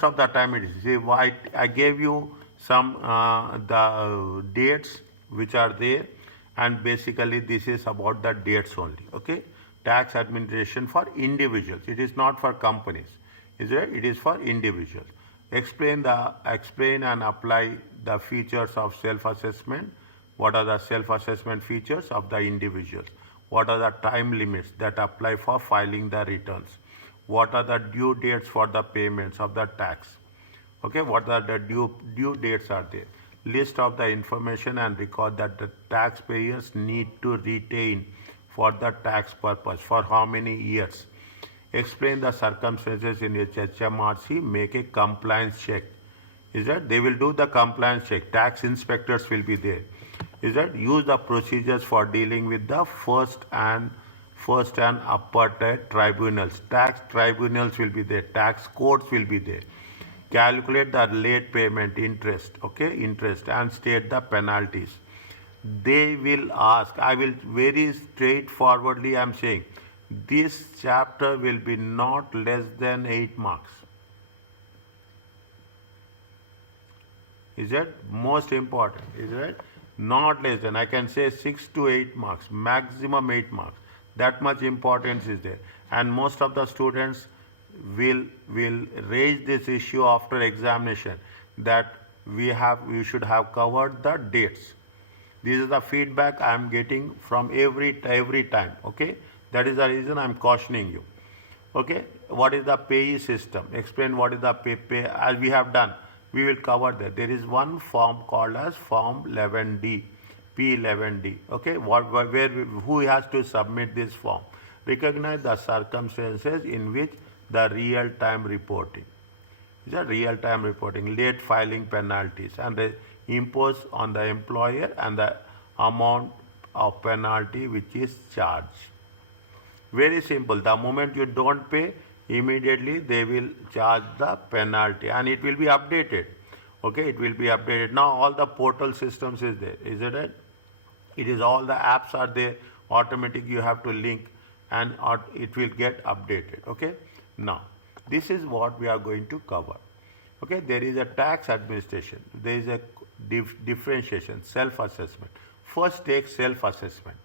most of the time it is. See, I gave you some the dates which are there, and basically this is about the dates only. Okay, tax administration for individuals. It is not for companies. Is it? It is for individuals. Explain and apply the features of self-assessment. What are the self-assessment features of the individuals? What are the time limits that apply for filing the returns? What are the due dates for the payments of the tax? Okay, what are the due dates are there? List of the information and record that the taxpayers need to retain for the tax purpose for how many years. Explain the circumstances in which HMRC make a compliance check. Is that they will do the compliance check. Tax inspectors will be there. Is that use the procedures for dealing with the first and upper tribunals. Tax tribunals will be there. Tax courts will be there. Calculate the late payment interest, okay, interest, and state the penalties. They will ask, I will very straightforwardly, I am saying, this chapter will be not less than 8 marks. Is that most important? Is that not less than, I can say 6 to 8 marks, maximum 8 marks. That much importance is there. And most of the students will raise this issue after examination that we should have covered the dates. This is the feedback I am getting from every time. Okay, that is the reason I am cautioning you. Okay, what is the payee system? Explain what is the pay as we have done. We will cover that. There is one form called as Form 11D, P11D. Okay, who has to submit this form? Recognize the circumstances in which the real-time reporting. Is a real-time reporting, late filing penalties, and they impose on the employer and the amount of penalty which is charged. Very simple. The moment you don't pay, immediately they will charge the penalty, and it will be updated. Okay, it will be updated. Now all the portal systems is there, isn't it? It is all the apps are there, automatic you have to link, and it will get updated. Okay, now this is what we are going to cover. Okay, there is a tax administration, there is a differentiation, self-assessment. First take self-assessment.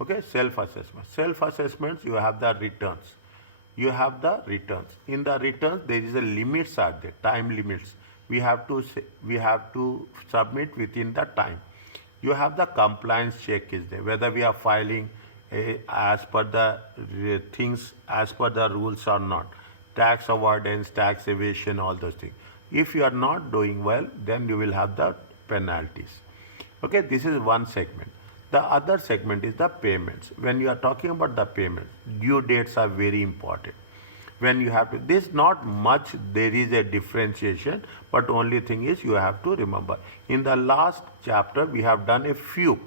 Okay, self-assessment. Self-assessments, you have the returns. You have the returns. In the returns, there is a limits are there, time limits. We have to submit within the time. You have the compliance check is there, whether we are filing as per the things, as per the rules or not. Tax avoidance, tax evasion, all those things. If you are not doing well, then you will have the penalties. Okay, this is one segment. The other segment is the payments. When you are talking about the payments, due dates are very important. When you have to, this not much, there is a differentiation, but only thing is you have to remember. In the last chapter, we have done a few.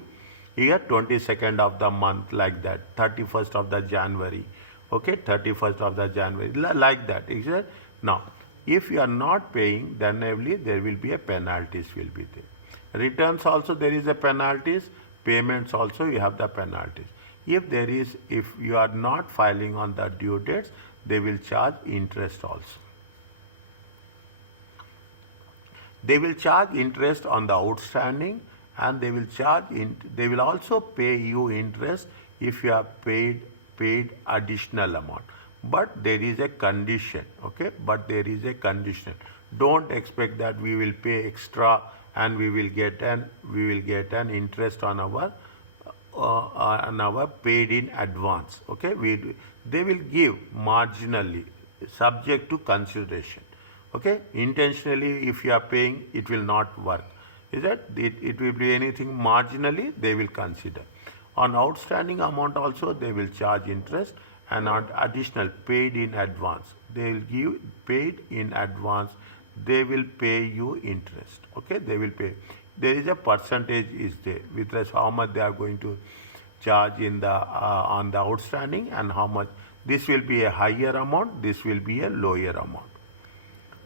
Here, 22nd of the month, like that, 31st of the January, okay, 31st of the January, like that. Now, if you are not paying, then there will be a penalties will be there. Returns also there is a penalties. Payments also you have the penalties. If you are not filing on the due dates, they will charge interest also. They will charge interest on the outstanding, and they will also pay you interest if you have paid additional amount. But there is a condition, okay? But there is a condition. Don't expect that we will pay extra and we will get an interest on our paid in advance. Okay, they will give marginally, subject to consideration. Okay, intentionally if you are paying, it will not work. Is that it will be anything marginally they will consider. On outstanding amount also they will charge interest, and on additional paid in advance they will give paid in advance. They will pay you interest. Okay, they will pay. There is a percentage is there with respect how much they are going to charge in the on the outstanding, and how much. This will be a higher amount. This will be a lower amount,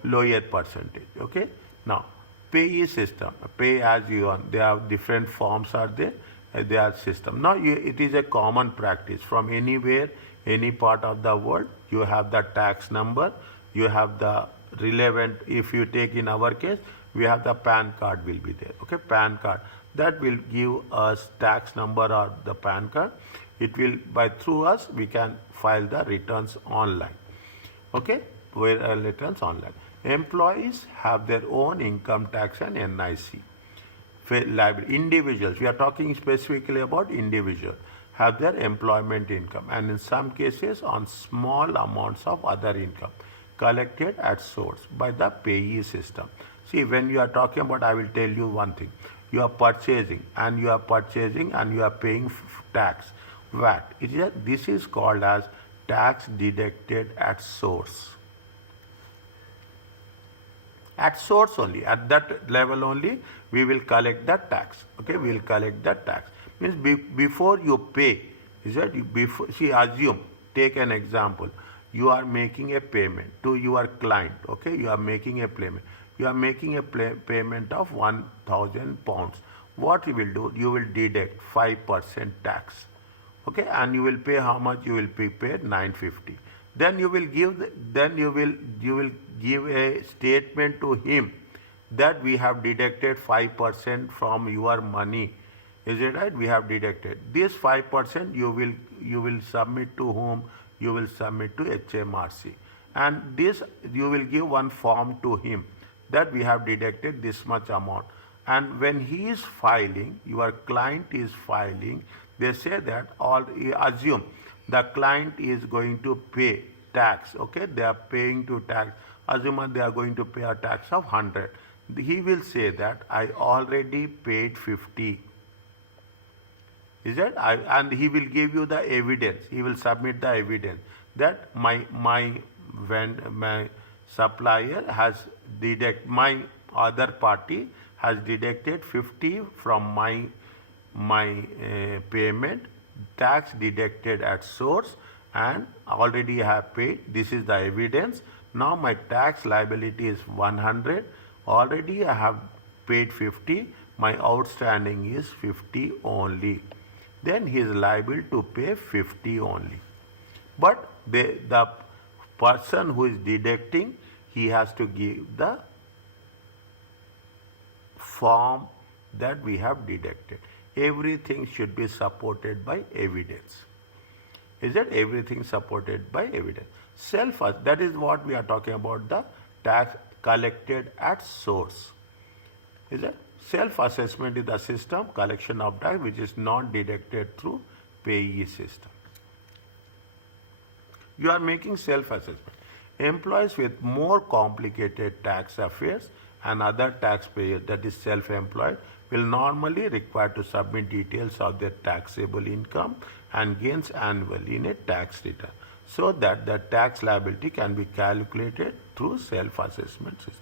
lower percentage. Okay. Now, payee system, pay as you earn. There are different forms are there. They are system. Now, it is a common practice from anywhere, any part of the world. You have the tax number. You have the relevant. If you take in our case, we have the PAN card will be there. Okay, PAN card that will give us tax number or the PAN card. It will by through us we can file the returns online. Okay, where returns online. Employees have their own income tax and NIC. Individuals, we are talking specifically about individuals, have their employment income and in some cases on small amounts of other income collected at source by the payee system. See, when you are talking about, I will tell you one thing. You are purchasing and you are paying tax, VAT. This is called as tax deducted at source. At source only, at that level only, we will collect the tax. Okay, we will collect the tax. Means before you pay, is that assume, take an example. You are making a payment to your client. Okay, you are making a payment. You are making a payment of £1,000. What you will do? You will deduct 5% tax. Okay, and you will pay how much? You will be paid 950. Then you will give a statement to him that we have deducted 5% from your money. Is it right? We have deducted this 5%. You will submit to whom? You will submit to HMRC, and this you will give one form to him that we have deducted this much amount. And when he is filing, your client is filing, they say that assume the client is going to pay tax. Okay, they are paying to tax. Assume they are going to pay a tax of 100. He will say that I already paid 50. Is that? And he will give you the evidence. He will submit the evidence that my supplier has my other party has deducted 50 from my payment, tax deducted at source, and already have paid. This is the evidence. Now my tax liability is 100. Already I have paid 50. My outstanding is 50 only. Then he is liable to pay 50 only. But the person who is deducting, he has to give the form that we have deducted. Everything should be supported by evidence. Is that everything supported by evidence? That is what we are talking about, the tax collected at source. Is that? Self-assessment is the system, collection of tax which is not deducted through payee system. You are making self-assessment. Employees with more complicated tax affairs and other taxpayers, that is self-employed, will normally require to submit details of their taxable income and gains annually in a tax return, so that the tax liability can be calculated through self-assessment system.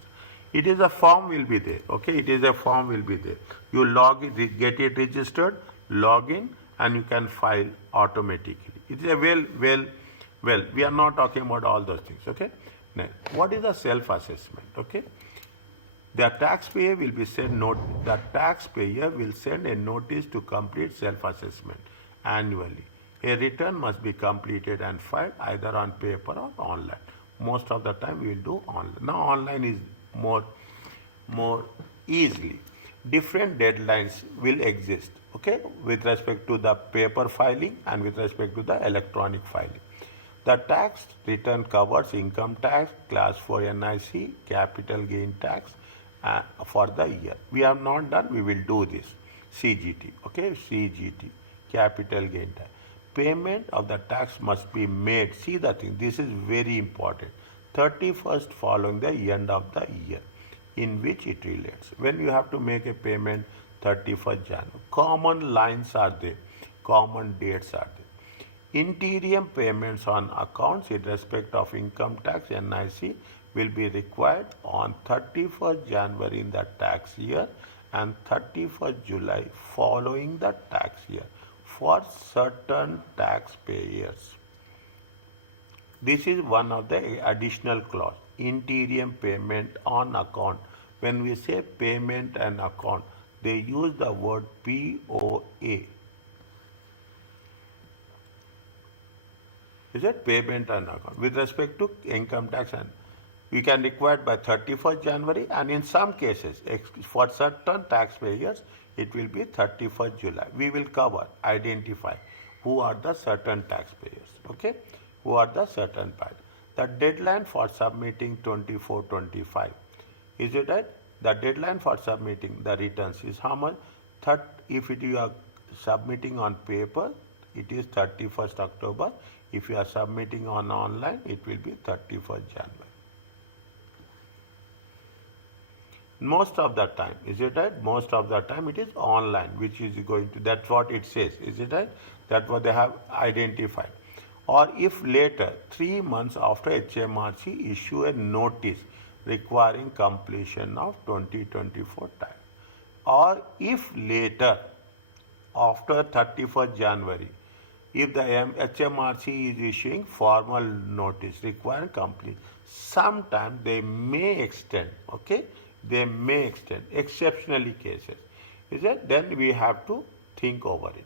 It is a form will be there. Okay, it is a form will be there. You log it, get it registered, log in, and you can file automatically. It is a well. We are not talking about all those things. Okay. Now, what is the self-assessment? Okay. The taxpayer will send a notice to complete self-assessment annually. A return must be completed and filed either on paper or online. Most of the time we will do online. Now online is more easily. Different deadlines will exist, okay, with respect to the paper filing and with respect to the electronic filing. The tax return covers income tax, class 4 NIC, capital gain tax for the year. We have not done, we will do this. CGT, okay, CGT, capital gain tax. Payment of the tax must be made. See the thing, this is very important. 31st following the end of the year in which it relates. When you have to make a payment, 31st January. Common lines are there, common dates are there. Interim payments on accounts in respect of income tax NIC will be required on 31st January in the tax year and 31st July following the tax year for certain taxpayers. This is one of the additional clause, interim payment on account. When we say payment and account, they use the word POA. Is that payment and account? With respect to income tax, and we can require by 31st January, and in some cases, for certain taxpayers, it will be 31st July. We will cover, identify who are the certain taxpayers, okay? Who are the certain part. The deadline for submitting 24-25, is it right? The deadline for submitting the returns is how much? If you are submitting on paper, it is 31st October. If you are submitting on online, it will be 31st January. Most of the time, is it right? Most of the time it is online, which is going to, that's what it says, is it right? That's what they have identified. Or if later, 3 months after HMRC issue a notice requiring completion of 2024 tax. Or if later, after 31st January, if the HMRC is issuing formal notice requiring complete, sometimes they may extend, okay? They may extend, exceptionally cases. Is it? Then we have to think over it.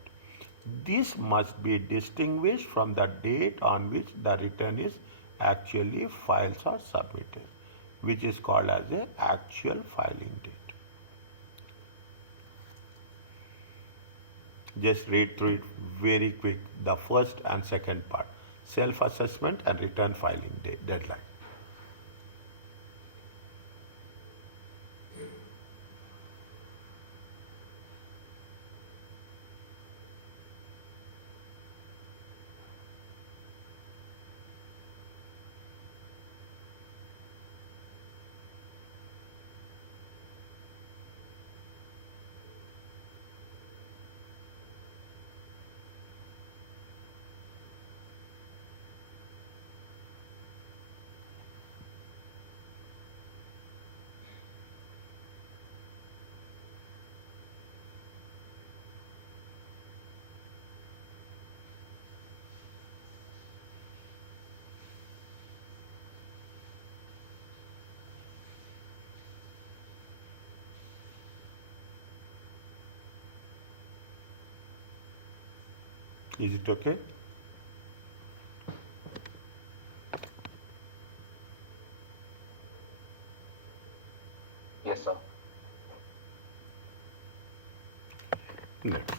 This must be distinguished from the date on which the return is actually filed or submitted, which is called as a actual filing date. Just read through it very quick, the first and second part, self-assessment and return filing deadline. Is it okay? Yes, sir. Next.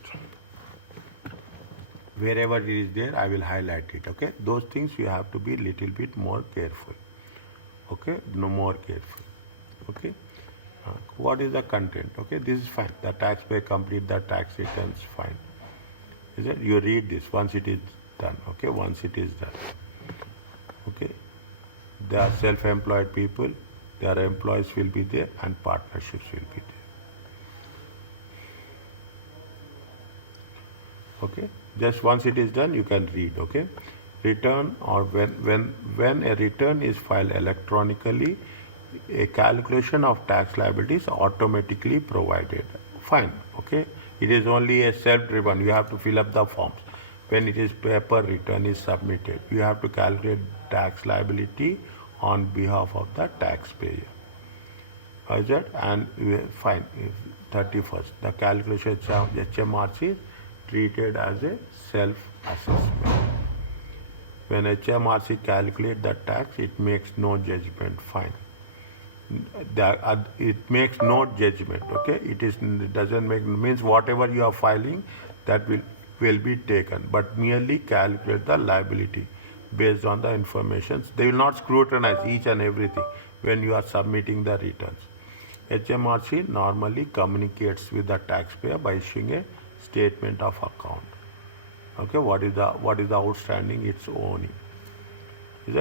Wherever it is there, I will highlight it, okay? Those things you have to be little bit more careful, okay? No more careful, okay? What is the content, okay? This is fine. The taxpayer complete the tax returns, fine. Is it? You read this once it is done, okay? Once it is done, okay? They are self-employed people, their employees will be there and partnerships will be there. Okay, just once it is done, you can read, okay? Return, or when a return is filed electronically, a calculation of tax liability is automatically provided. Fine, okay? It is only a self-driven, you have to fill up the forms. When it is paper return is submitted, you have to calculate tax liability on behalf of the taxpayer. Is it? And fine, 31st, the calculation HMRC is treated as a self-assessment. When HMRC calculates the tax, it makes no judgment, fine. It makes no judgment, okay? It doesn't make, means whatever you are filing, that will be taken, but merely calculate the liability based on the information. They will not scrutinize each and everything when you are submitting the returns. HMRC normally communicates with the taxpayer by issuing a statement of account. Okay, what is the outstanding it's owning?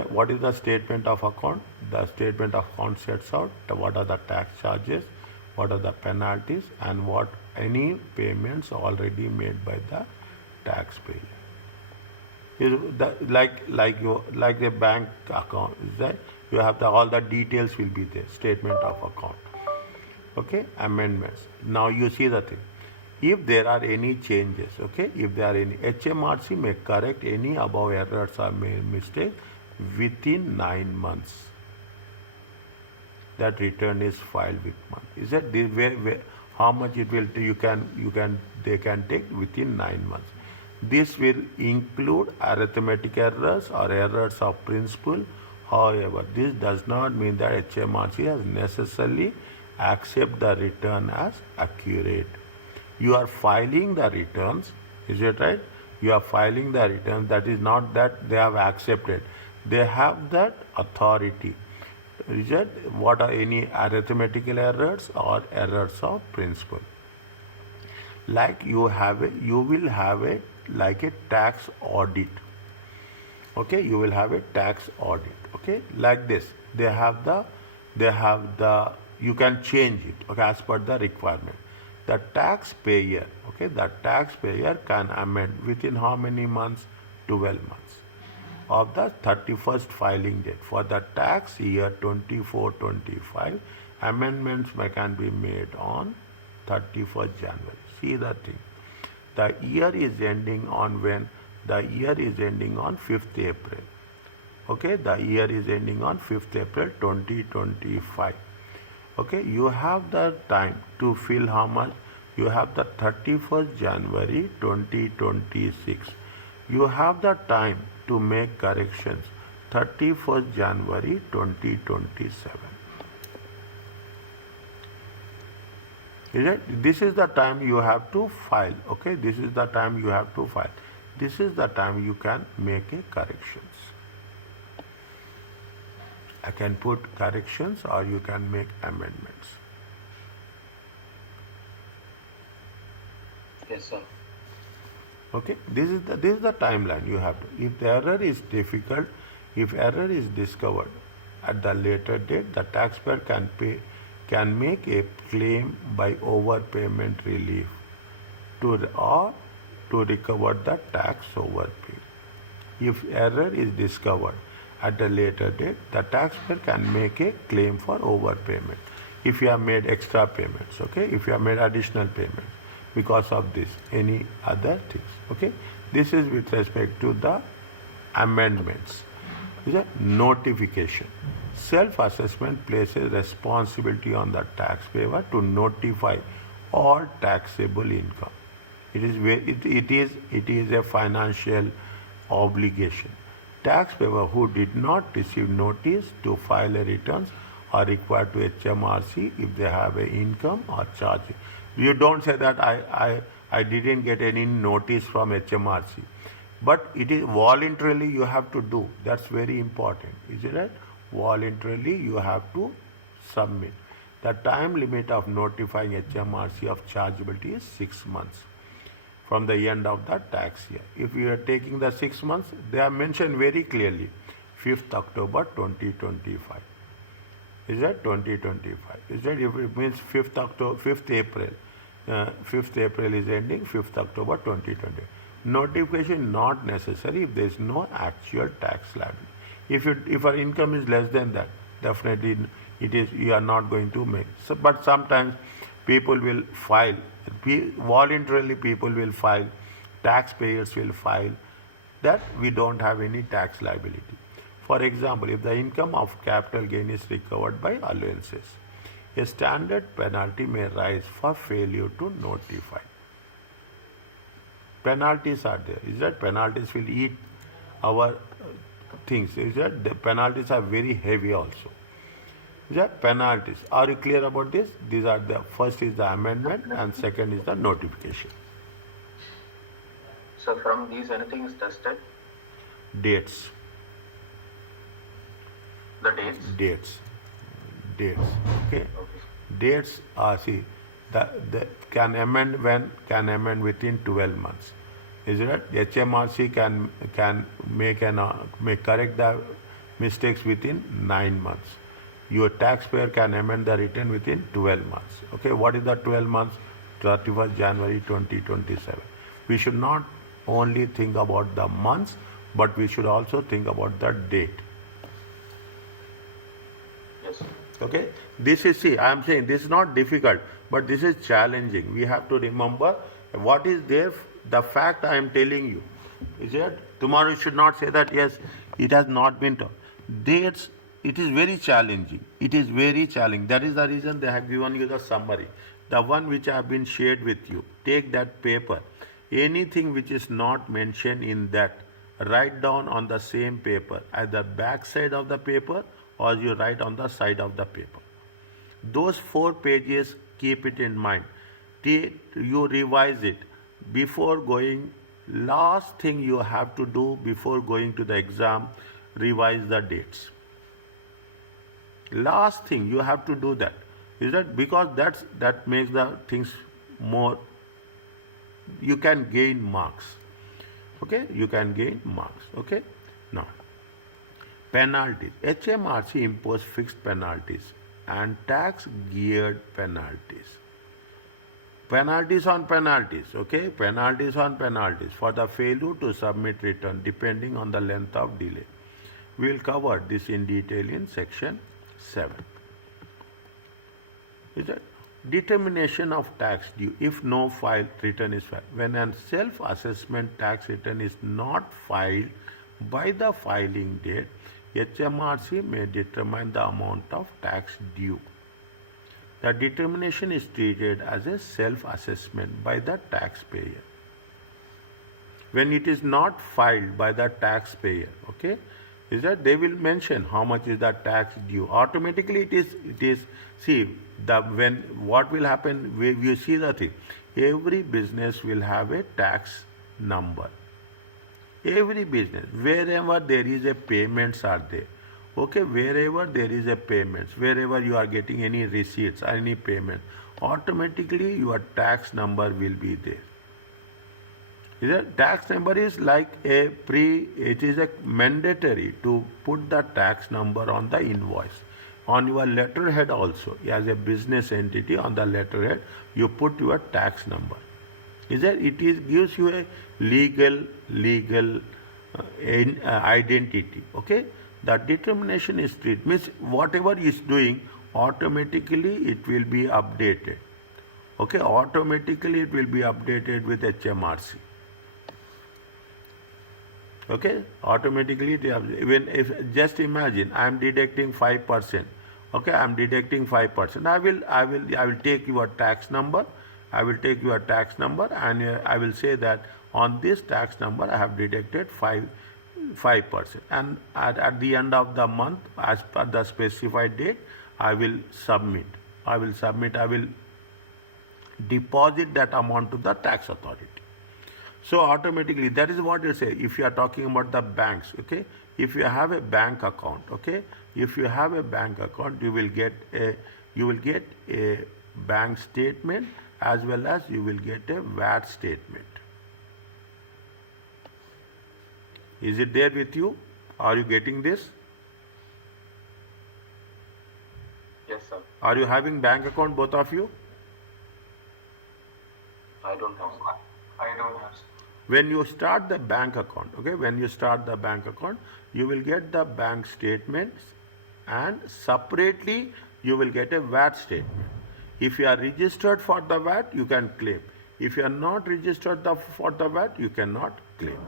What is the statement of account? The statement of account sets out what are the tax charges, what are the penalties, and what any payments already made by the taxpayer. Like a bank account, is that you have all the details will be there. Statement of account. Okay, amendments. Now you see the thing. If there are any changes, okay, if there are any, HMRC may correct any above errors or mistakes within 9 months. That return is filed with month. Is that how much it will they can take within 9 months. This will include arithmetic errors or errors of principle However, this does not mean that HMRC has necessarily accept the return as accurate. You are filing the returns, is it right? You are filing the returns. That is not that they have accepted. They have that authority. Is it what are any arithmetical errors or errors of principle? Like you will have a like a tax audit. Okay, you will have a tax audit. Okay, like this. They have the you can change it. Okay, as per the requirement. The taxpayer, okay, the taxpayer can amend within how many months? 12 months of the 31st filing date. For the tax year 24-25, amendments can be made on 31st January. See the thing. The year is ending on when? The year is ending on 5th April. Okay, the year is ending on 5th April 2025. Okay, you have the time to fill how much? You have the 31st January 2026. You have the time to make corrections 31st January 2027. Is it? This is the time you have to file. Okay, this is the time you have to file. This is the time you can make a corrections. I can put corrections or you can make amendments. Yes, sir. Okay, this is the timeline you have to. If the error is difficult, if error is discovered at the later date, the taxpayer can make a claim by overpayment relief to recover the tax overpaid. If error is discovered at a later date, the taxpayer can make a claim for overpayment. If you have made extra payments, okay, if you have made additional payments because of this, any other things, okay. This is with respect to the amendments. Is a notification. Self-assessment places responsibility on the taxpayer to notify all taxable income. It is a financial obligation. Taxpayer who did not receive notice to file a returns are required to HMRC if they have a income or charge. You don't say that I didn't get any notice from HMRC. But it is voluntarily you have to do. That's very important. Is it right? Voluntarily you have to submit. The time limit of notifying HMRC of chargeability is 6 months from the end of the tax year. If you are taking the 6 months, they are mentioned very clearly. 5th October 2025. Is that 2025? Is that if it means 5th April? 5th April is ending, 5th October 2020. Notification not necessary if there is no actual tax liability. If our income is less than that, definitely you are not going to make. So, but sometimes people will file, voluntarily people will file, taxpayers will file that we don't have any tax liability. For example, if the income of capital gain is recovered by allowances, a standard penalty may rise for failure to notify. Penalties are there. Is that penalties will eat our things? Is that the penalties are very heavy also? Is that penalties? Are you clear about this? These are the first is the amendment and second is the notification. So from these anything is tested? Dates. The dates? Dates. Okay. Dates are the can amend when? Can amend within 12 months. Is it right? HMRC can may correct the mistakes within 9 months. Your taxpayer can amend the return within 12 months. Okay, what is the 12 months? 31st January 2027. We should not only think about the months, but we should also think about the date. Yes. Okay, this is, see, I am saying this is not difficult, but this is challenging. We have to remember what is there, the fact I am telling you. Is it? Tomorrow you should not say that, yes, it has not been taught. Dates, it is very challenging. It is very challenging. That is the reason they have given you the summary. The one which I have been shared with you. Take that paper. Anything which is not mentioned in that, write down on the same paper, at the back side of the paper, or you write on the side of the paper. Those 4 pages, keep it in mind. You revise it before going. Last thing you have to do before going to the exam, revise the dates. Last thing you have to do that. Is that because that makes the things more. You can gain marks. Okay, you can gain marks. Okay, now penalties. HMRC impose fixed penalties and tax geared penalties. Penalties on penalties, okay? Penalties on penalties for the failure to submit return depending on the length of delay. We will cover this in detail in section 7. Is it? Determination of tax due if no filed return is filed. When a self-assessment tax return is not filed by the filing date, HMRC may determine the amount of tax due. The determination is treated as a self-assessment by the taxpayer. When it is not filed by the taxpayer, okay, is that they will mention how much is the tax due. Automatically it is see the when what will happen when you see the thing. Every business will have a tax number. Every business, wherever there is a payments are there. Okay, wherever there is a payments, wherever you are getting any receipts or any payment, automatically your tax number will be there. The tax number is like it is a mandatory to put the tax number on the invoice. On your letterhead also, as a business entity on the letterhead, you put your tax number. Gives you a legal identity. Okay. The determination is treated means whatever is doing automatically it will be updated. Okay, automatically it will be updated with HMRC. Okay, automatically even if just imagine I am deducting 5%. Okay, I am deducting 5%. I will take your tax number. I will take your tax number and I will say that on this tax number I have deducted 5%, and at the end of the month, as per the specified date, I will submit. I will deposit that amount to the tax authority. So automatically, that is what you say. If you are talking about the banks, okay, if you have a bank account, okay, if you have a bank account, you will get a bank statement as well as you will get a VAT statement. Is it there with you? Are you getting this? Yes, sir. Are you having bank account, both of you? I don't have. I don't have. When you start the bank account, okay, when you start the bank account, you will get the bank statements and separately you will get a VAT statement. If you are registered for the VAT, you can claim. If you are not registered for the VAT, you cannot claim.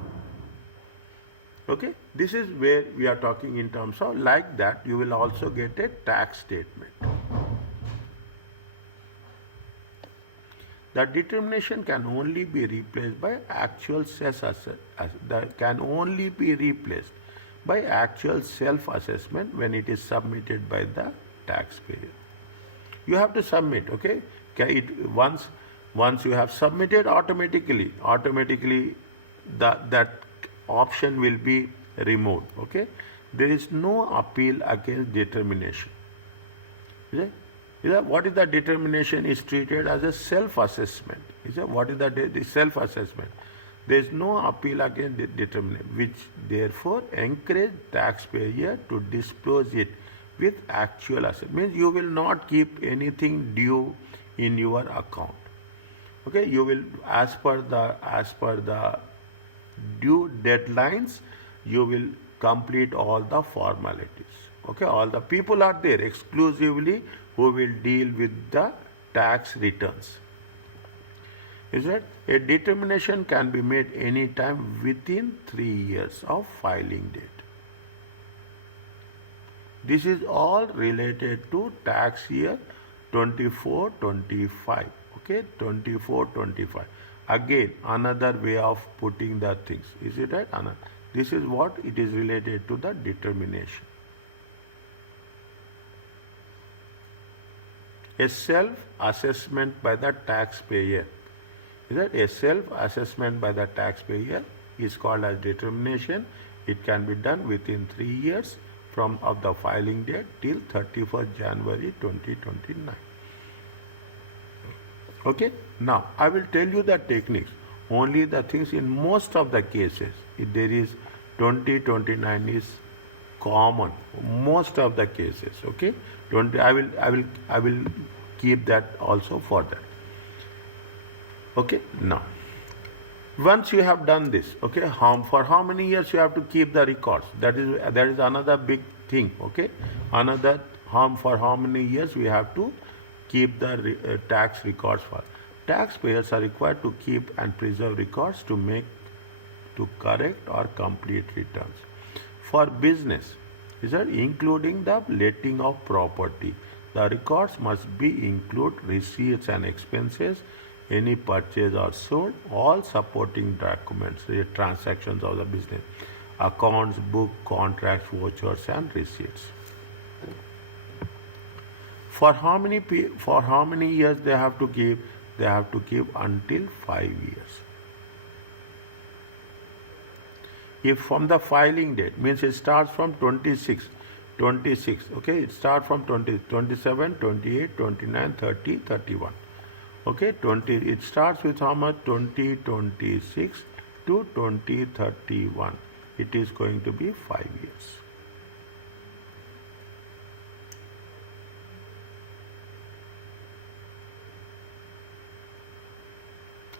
Okay, this is where we are talking in terms of like that you will also get a tax statement. The determination can only be replaced by actual self-assessment when it is submitted by the taxpayer. You have to submit, okay? Once you have submitted, automatically that option will be removed. Okay, there is no appeal against determination. What is the determination is treated as a self-assessment. What is the self-assessment? There is no appeal against determination, which therefore encourage taxpayer to disclose it with actual asset. Means you will not keep anything due in your account. Okay, you will as per the due deadlines, you will complete all the formalities. Okay, all the people are there exclusively who will deal with the tax returns. Is that a determination can be made any time within 3 years of filing date. This is all related to tax year 24-25. Okay, 24-25. Again, another way of putting the things. Is it right? This is what it is related to the determination. A self-assessment by the taxpayer. Is that a self-assessment by the taxpayer is called as determination. It can be done within 3 years from of the filing date till 31st January 2029. Okay. Now I will tell you the techniques. Only the things in most of the cases, if there is 2029 is common. Most of the cases. Okay. 20. I will keep that also for that. Okay. Now, once you have done this, okay, for how many years you have to keep the records? That is another big thing. Okay. Another for how many years we have to keep the tax records for. Taxpayers are required to keep and preserve records to correct or complete returns. For business, is that including the letting of property, the records must include receipts and expenses, any purchase or sold, all supporting documents, the transactions of the business, accounts, book, contracts, vouchers, and receipts. For how many years they have to keep? They have to keep until 5 years. If from the filing date, means it starts from 26, okay, it starts from 20, 27, 28, 29, 30, 31. Okay, it starts with how much? 2026 to 2031. It is going to be 5 years.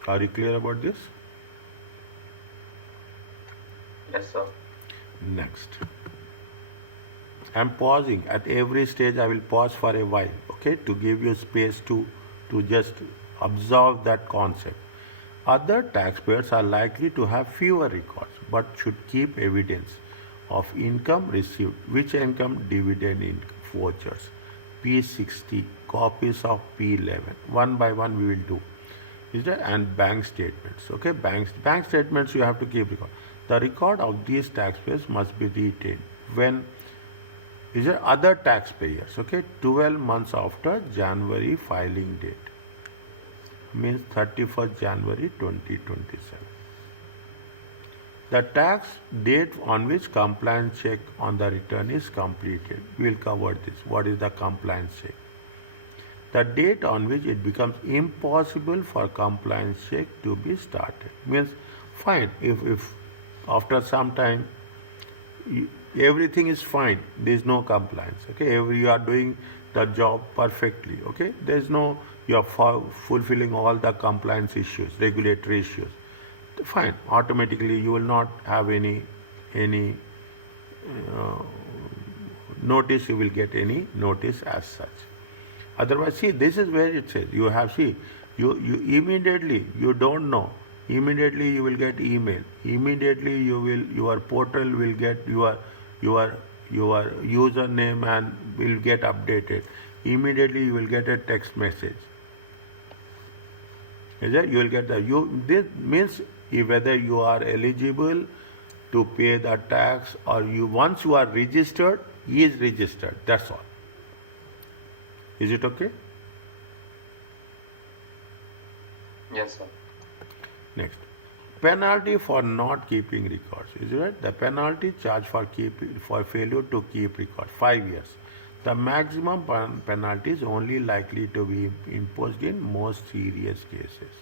Are you clear about this? Yes, sir. Next. I am pausing. At every stage I will pause for a while, okay, to give you space to just observe that concept. Other taxpayers are likely to have fewer records but should keep evidence of income received. Which income? Dividend income, vouchers, P60, copies of P11. One by one we will do. Is there? And bank statements. Okay, bank statements you have to keep record. The record of these taxpayers must be retained when is there other taxpayers. Okay, 12 months after January filing date, means 31st January 2027. The tax date on which compliance check on the return is completed. We will cover this. What is the compliance check? The date on which it becomes impossible for compliance check to be started. Means fine, if after some time everything is fine, there is no compliance. Okay, you are doing the job perfectly. Okay, there is no, you are fulfilling all the compliance issues, regulatory issues. Fine, automatically you will not have any notice. You will get any notice as such. Otherwise, see, this is where it says you have, see, you immediately, you don't know, immediately you will get email, immediately your portal will get your username and will get updated, immediately you will get a text message. Is that you will get this means whether you are eligible to pay the tax or once you are registered, he is registered, that's all. Is it okay? Yes, sir. Next. Penalty for not keeping records. Is it right? The penalty charged for failure to keep records, 5 years. The maximum penalty is only likely to be imposed in most serious cases.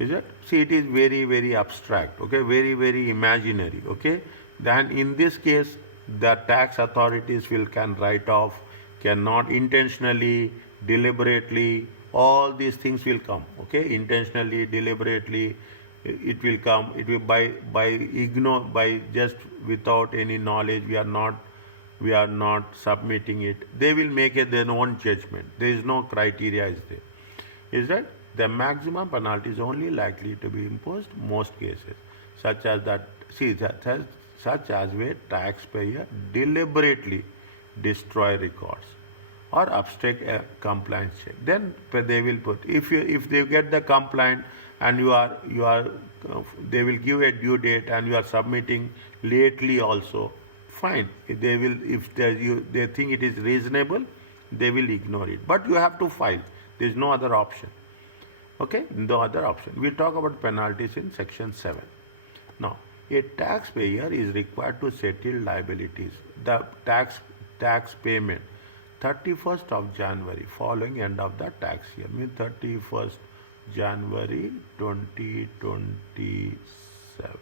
Is it? See, it is very, very abstract, okay, very, very imaginary, okay. Then in this case, the tax authorities can write off, cannot intentionally, deliberately, all these things will come, okay, intentionally, deliberately, it will come, it will by just without any knowledge, we are not submitting it, they will make their own judgment, there is no criteria is there. Is that the maximum penalty is only likely to be imposed most cases, such as that, see, such as where taxpayer deliberately destroy records or abstract compliance check. Then they will put, if they get the complaint and they will give a due date and you are submitting lately also, fine. If they think it is reasonable, they will ignore it. But you have to file. There is no other option. Okay, no other option. We'll talk about penalties in section 7. Now, a taxpayer is required to settle liabilities. The tax payment 31st of January following end of the tax year, means 31st January 2027.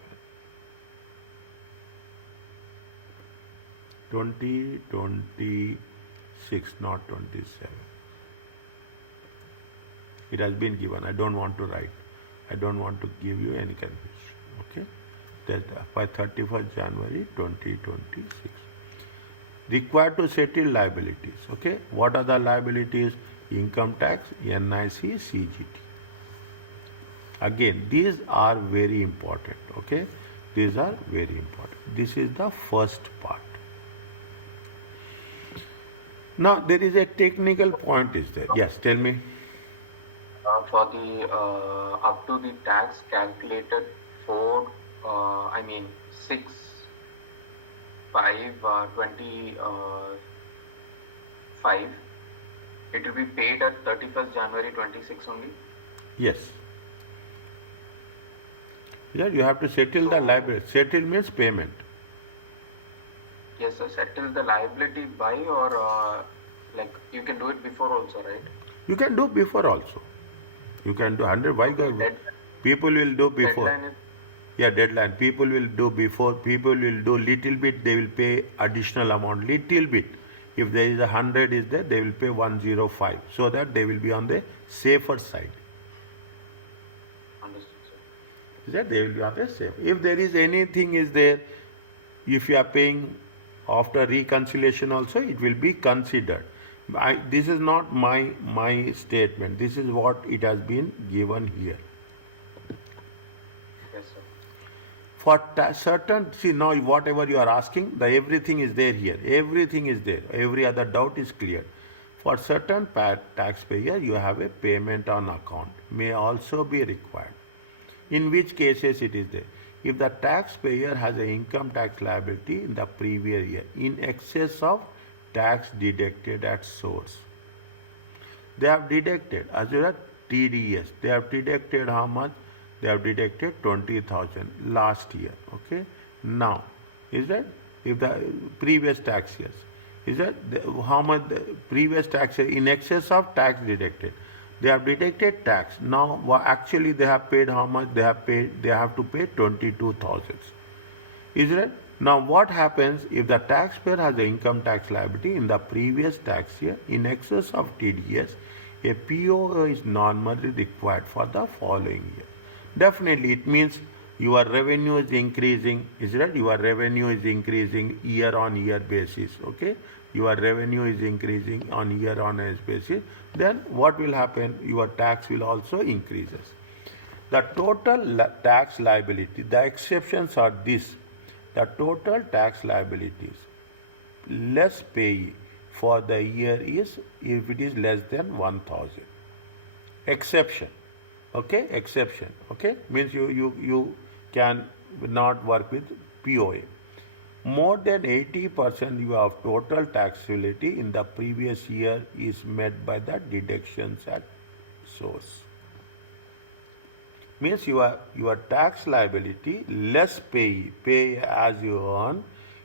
2026, not 27. It has been given. I don't want to write. I don't want to give you any confusion. Okay? That by 31st January 2026. Required to settle liabilities. Okay? What are the liabilities? Income tax, NIC, CGT. Again, these are very important. Okay? These are very important. This is the first part. Now, there is a technical point is there. Yes, tell me. For the up to the tax calculated for 6 5 25, it will be paid at 31st January 26 only. Yes. Yeah, you have to settle the liability. Settle means payment. Yes, sir. Settle the liability by, or you can do it before also, right? You can do before also. You can do 100. Why? People will do before. Deadline is, Yeah, deadline. People will do before. People will do little bit. They will pay additional amount. Little bit. If there is 100 is there, they will pay 105. So that they will be on the safer side. understood, sir. Is that they will be on the safe. If there is anything is there, if you are paying after reconciliation also, it will be considered. This is not my statement. This is what it has been given here. Yes, sir. For certain, see now whatever you are asking, everything is there here. Everything is there. Every other doubt is cleared. For certain taxpayer, you have a payment on account. May also be required. In which cases it is there? If the taxpayer has an income tax liability in the previous year in excess of tax deducted at source. They have deducted, as well as TDS. They have deducted how much? They have deducted 20,000 last year. Okay. Now, is that if the previous tax years, is that how much the previous tax year in excess of tax deducted? They have deducted tax. Now, actually, they have paid how much? They have to pay 22,000. Is it? Now, what happens if the taxpayer has an income tax liability in the previous tax year in excess of TDS? A PO is normally required for the following year. Definitely, it means your revenue is increasing. Is it? Your revenue is increasing year on year basis. Okay. Your revenue is increasing on year basis. Then what will happen? Your tax will also increases. The total tax liability. The exceptions are this. The total tax liabilities less payee for the year is if it is less than 1,000. Exception. Okay, exception. Okay, means you can not work with POA. More than 80% you have total taxability in the previous year is met by the deductions at source. Means your tax liability less pay as you earn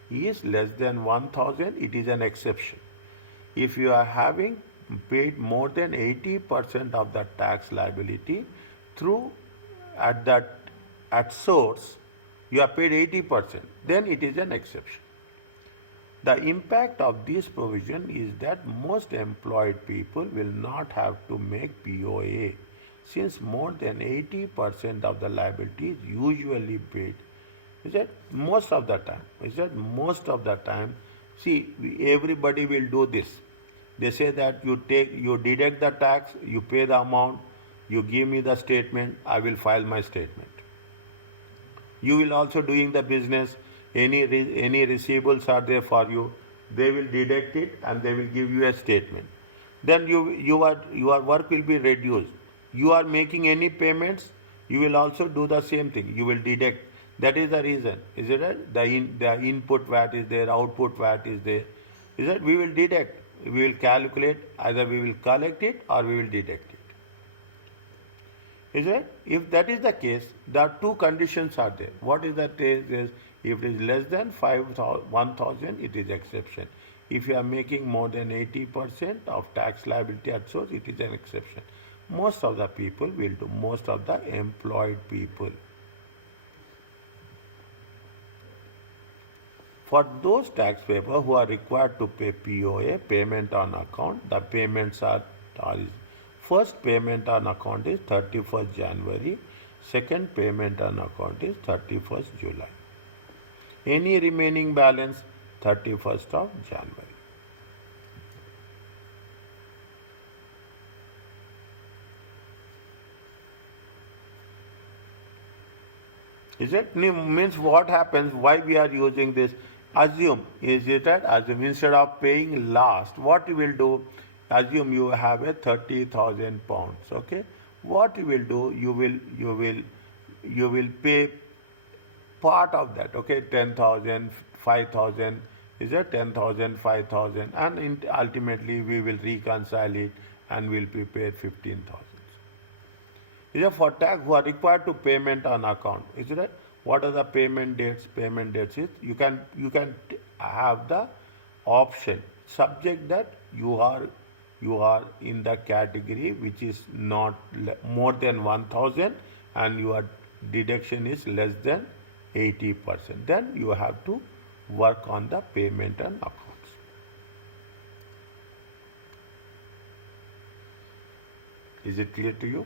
is less than 1,000. It is an exception. If you are having paid more than 80% of the tax liability through at source, you have paid 80%, then it is an exception. The impact of this provision is that most employed people will not have to make POA, since more than 80% of the liability is usually paid. Is that most of the time? Is that most of the time? See, everybody will do this. They say that you deduct the tax, you pay the amount, you give me the statement, I will file my statement. You will also doing the business, any receivables are there for you, they will deduct it and they will give you a statement. then your work will be reduced. You are making any payments, you will also do the same thing. You will deduct. That is the reason. Is it right? The input VAT is there, output VAT is there. Is that we will deduct. We will calculate, either we will collect it or we will deduct it. Is it? If that is the case, there are two conditions are there. What is the case is, if it is less than 1,000, it is exception. If you are making more than 80% of tax liability at source, it is an exception. Most of the people will do, most of the employed people. For those taxpayers who are required to pay POA, payment on account, the payments are first payment on account is 31st January, second payment on account is 31st July. Any remaining balance 31st of January. Is it? Means what happens, why we are using this? Assume, is it right? Assume instead of paying last, what you will do? Assume you have a 30,000 pounds, okay? What you will do, you will pay part of that, okay? 10,000, 5,000, is it 10,000, 5,000, and ultimately we will reconcile it and will be paid 15,000. Is it for tax who are required to payment on account? Is it right? What are the payment dates? Payment dates is you can have the option subject that you are in the category which is not more than 1,000 and your deduction is less than 80%. Then you have to work on the payment and accounts. Is it clear to you?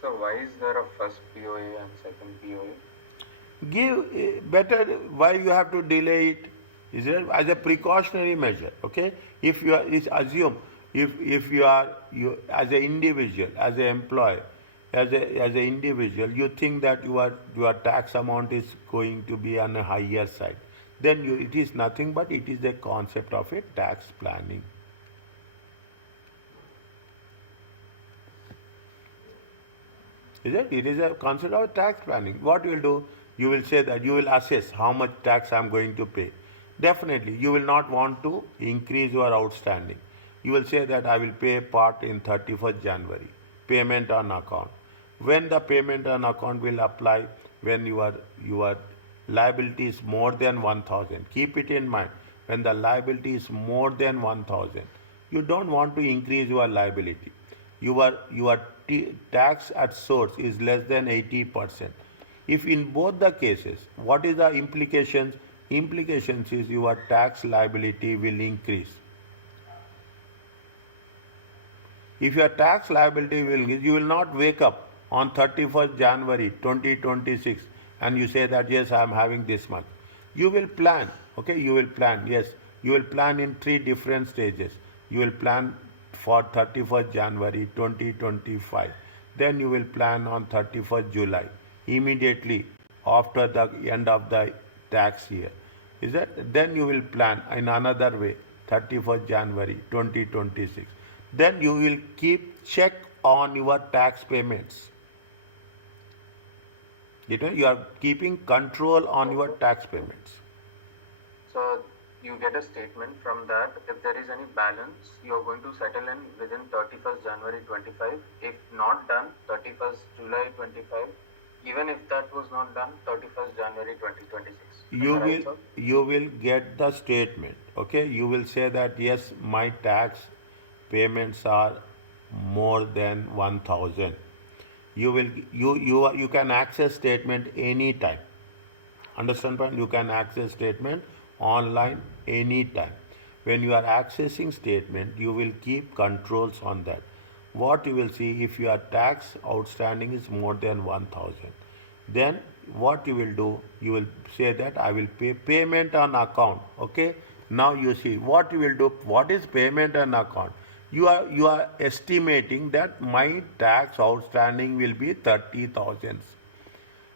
So why is there a first POA and second POA? Give better, why you have to delay it? Is it as a precautionary measure? Okay, if you are, assume if you are as an individual, as an employee, as an individual, you think that your tax amount is going to be on a higher side, then it is nothing but it is the concept of a tax planning. Is it? It is a concept of tax planning. What you will do? You will say that you will assess how much tax I am going to pay. Definitely, you will not want to increase your outstanding. You will say that I will pay part in 31st January, payment on account. When the payment on account will apply, when your liability is more than 1,000, keep it in mind. When the liability is more than 1,000, you don't want to increase your liability. Your tax at source is less than 80%. If in both the cases, what is the implications? Implications is your tax liability will increase. If your tax liability will increase, you will not wake up on 31st January 2026 and you say that yes, I am having this much. You will plan, okay, you will plan, yes, you will plan in 3 different stages. You will plan for 31st January 2025. Then you will plan on 31st July, immediately after the end of the tax year. Is that? Then you will plan in another way, 31st January 2026. Then you will keep check on your tax payments. You are keeping control on your tax payments. So you get a statement from that. If there is any balance, you are going to settle in within 31st January 25. If not done, 31st July 25. Even if that was not done, 31st January 2026. You will get the statement. Okay, you will say that yes, my tax payments are more than 1,000. You can access statement anytime. Understand, point? You can access statement online anytime. When you are accessing statement, you will keep controls on that. What you will see, if your tax outstanding is more than 1,000, then what you will do, you will say that I will pay payment on account. Okay. Now you see what you will do. What is payment on account? You are estimating that my tax outstanding will be 30,000.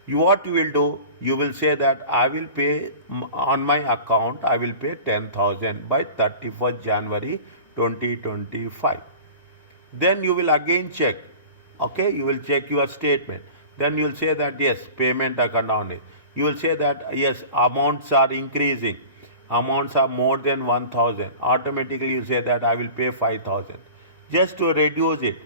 What you will do, you will say that I will pay on my account, I will pay 10,000 by 31st January 2025. Then you will again check, okay, you will check your statement. Then you will say that yes, payment account on it. You will say that yes, amounts are increasing, amounts are more than 1,000. Automatically you say that I will pay 5,000 just to reduce it.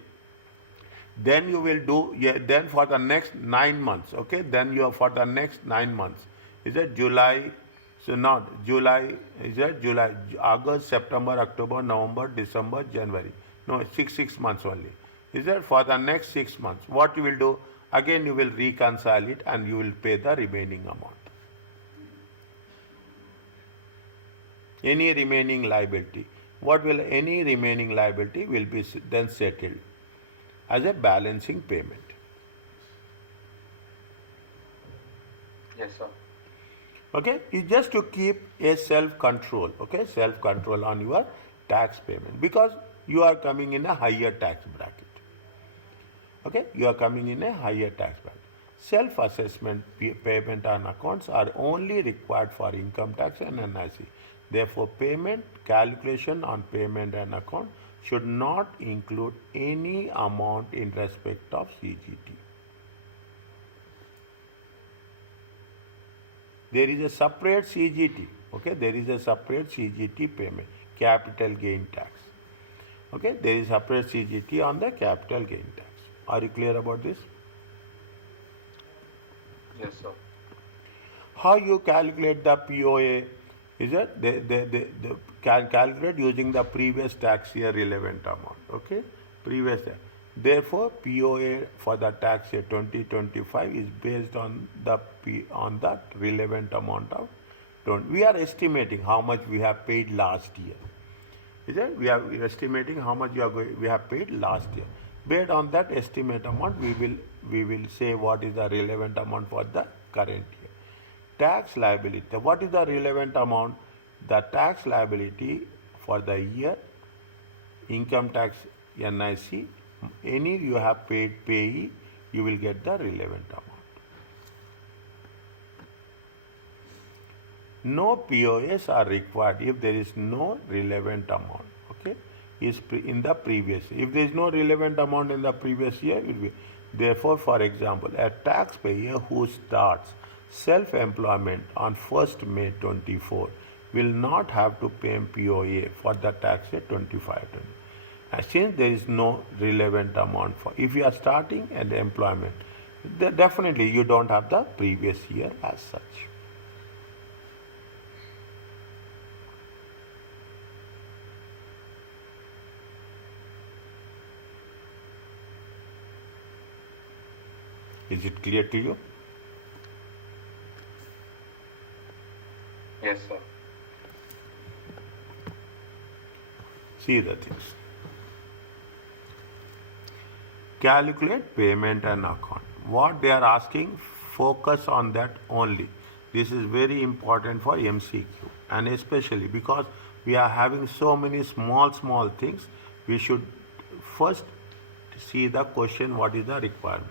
Then you will do, yeah, then for the next 9 months, okay, then you are for the next 9 months, is it July, so not July, is it July, August, September, October, November, December, January, no, six months only, is it for the next 6 months, what you will do, again you will reconcile it and you will pay the remaining amount, any remaining liability, what will any remaining liability will be then settled as a balancing payment. Yes, sir. Okay, it's just to keep a self-control, okay, self-control on your tax payment because you are coming in a higher tax bracket. Okay, you are coming in a higher tax bracket. Self-assessment payment on accounts are only required for income tax and NIC. Therefore, payment calculation on payment and account should not include any amount in respect of CGT. There is a separate CGT, okay, there is a separate CGT payment, capital gain tax. Okay, there is separate CGT on the capital gain tax. Are you clear about this? Yes, sir. How you calculate the POA? Is it they can calculate using the previous tax year relevant amount. Okay, previous year. Therefore, POA for the tax year 2025 is based on the relevant amount of. We are estimating how much we have paid last year. Is it? We are estimating how much we have paid last year. Based on that estimate amount, we will say what is the relevant amount for the current year. Tax liability. What is the relevant amount? The tax liability for the year, income tax, NIC, any you have paid payee, you will get the relevant amount. No POS are required if there is no relevant amount. Okay, is in the previous. If there is no relevant amount in the previous year, it will be. Therefore, for example, a taxpayer who starts self-employment on 1st May 24 will not have to pay POA for the tax year 25. Since there is no relevant amount for, if you are starting an employment, then definitely you don't have the previous year as such. Is it clear to you? Yes, sir. See the things. Calculate payment and account. What they are asking, focus on that only. This is very important for MCQ, and especially because we are having so many small things, we should first see the question, what is the requirement.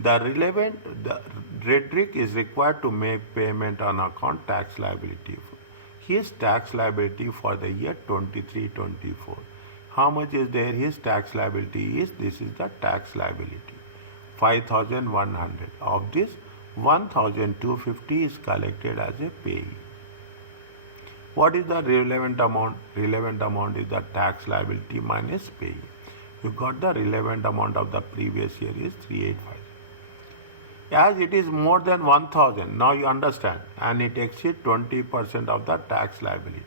The Redrick is required to make payment on account tax liability. His tax liability for the year 23-24. How much is there? His tax liability is, this is the tax liability, 5,100. Of this, 1,250 is collected as a payee. What is the relevant amount? Relevant amount is the tax liability minus payee. You got the relevant amount of the previous year is 385. As it is more than 1,000, now you understand, and it exceeds 20% of the tax liability.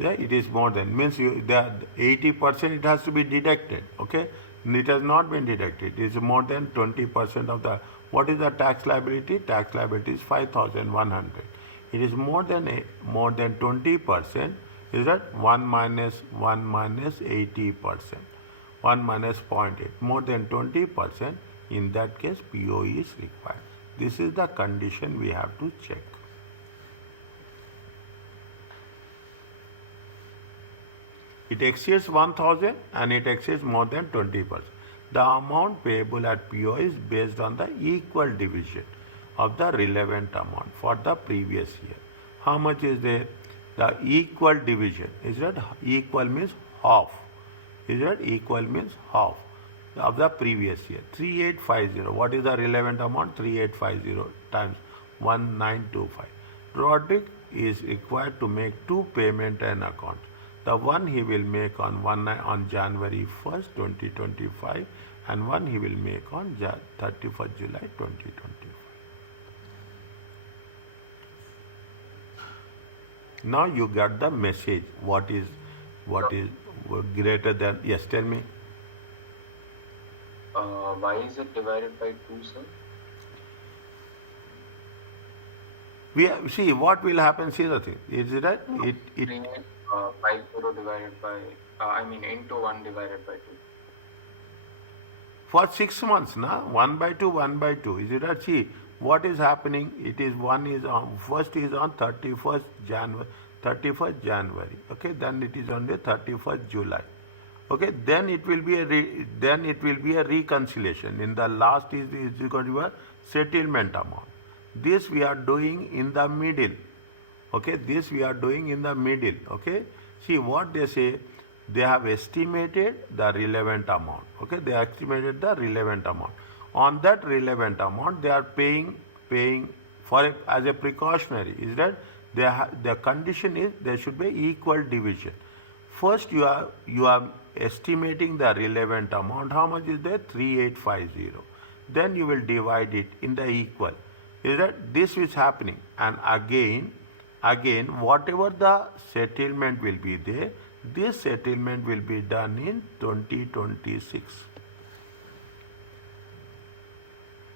Yeah, it is more than, means the 80% it has to be deducted, okay? It has not been deducted. It is more than 20% of the, what is the tax liability? Tax liability is 5,100. It is more than 20%, is that 1 minus 80%, 1 minus 0.8, more than 20%. In that case, POE is required. This is the condition we have to check. It exceeds 1,000 and it exceeds more than 20%. The amount payable at PO is based on the equal division of the relevant amount for the previous year. How much is there? The equal division. Is that equal means half? Is that equal means half of the previous year? 3850. What is the relevant amount? 3850 times 1925. Roderick is required to make two payment and accounts. The one he will make on January 1st, 2025, and one he will make on 31st July 2025. Now you got the message. What is greater than? Yes, tell me. Why is it divided by 2, sir? See what will happen. See the thing. Is it right? It 50 divided by, into 1 divided by 2. For 6 months, na 1 by 2, 1 by 2. Is it right? See what is happening. It is one is on first is on 31st January. Okay, then it is on the 31st July. Okay, then it will be a reconciliation. In the last is going to be a settlement amount. This we are doing in the middle. Okay, this we are doing in the middle. Okay, see what they say. They have estimated the relevant amount. Okay, they estimated the relevant amount. On that relevant amount, they are paying for as a precautionary. Is that the condition is there should be equal division. First, you are estimating the relevant amount. How much is there? 3850. Then you will divide it in the equal. Is that this is happening? And again, whatever the settlement will be there, this settlement will be done in 2026.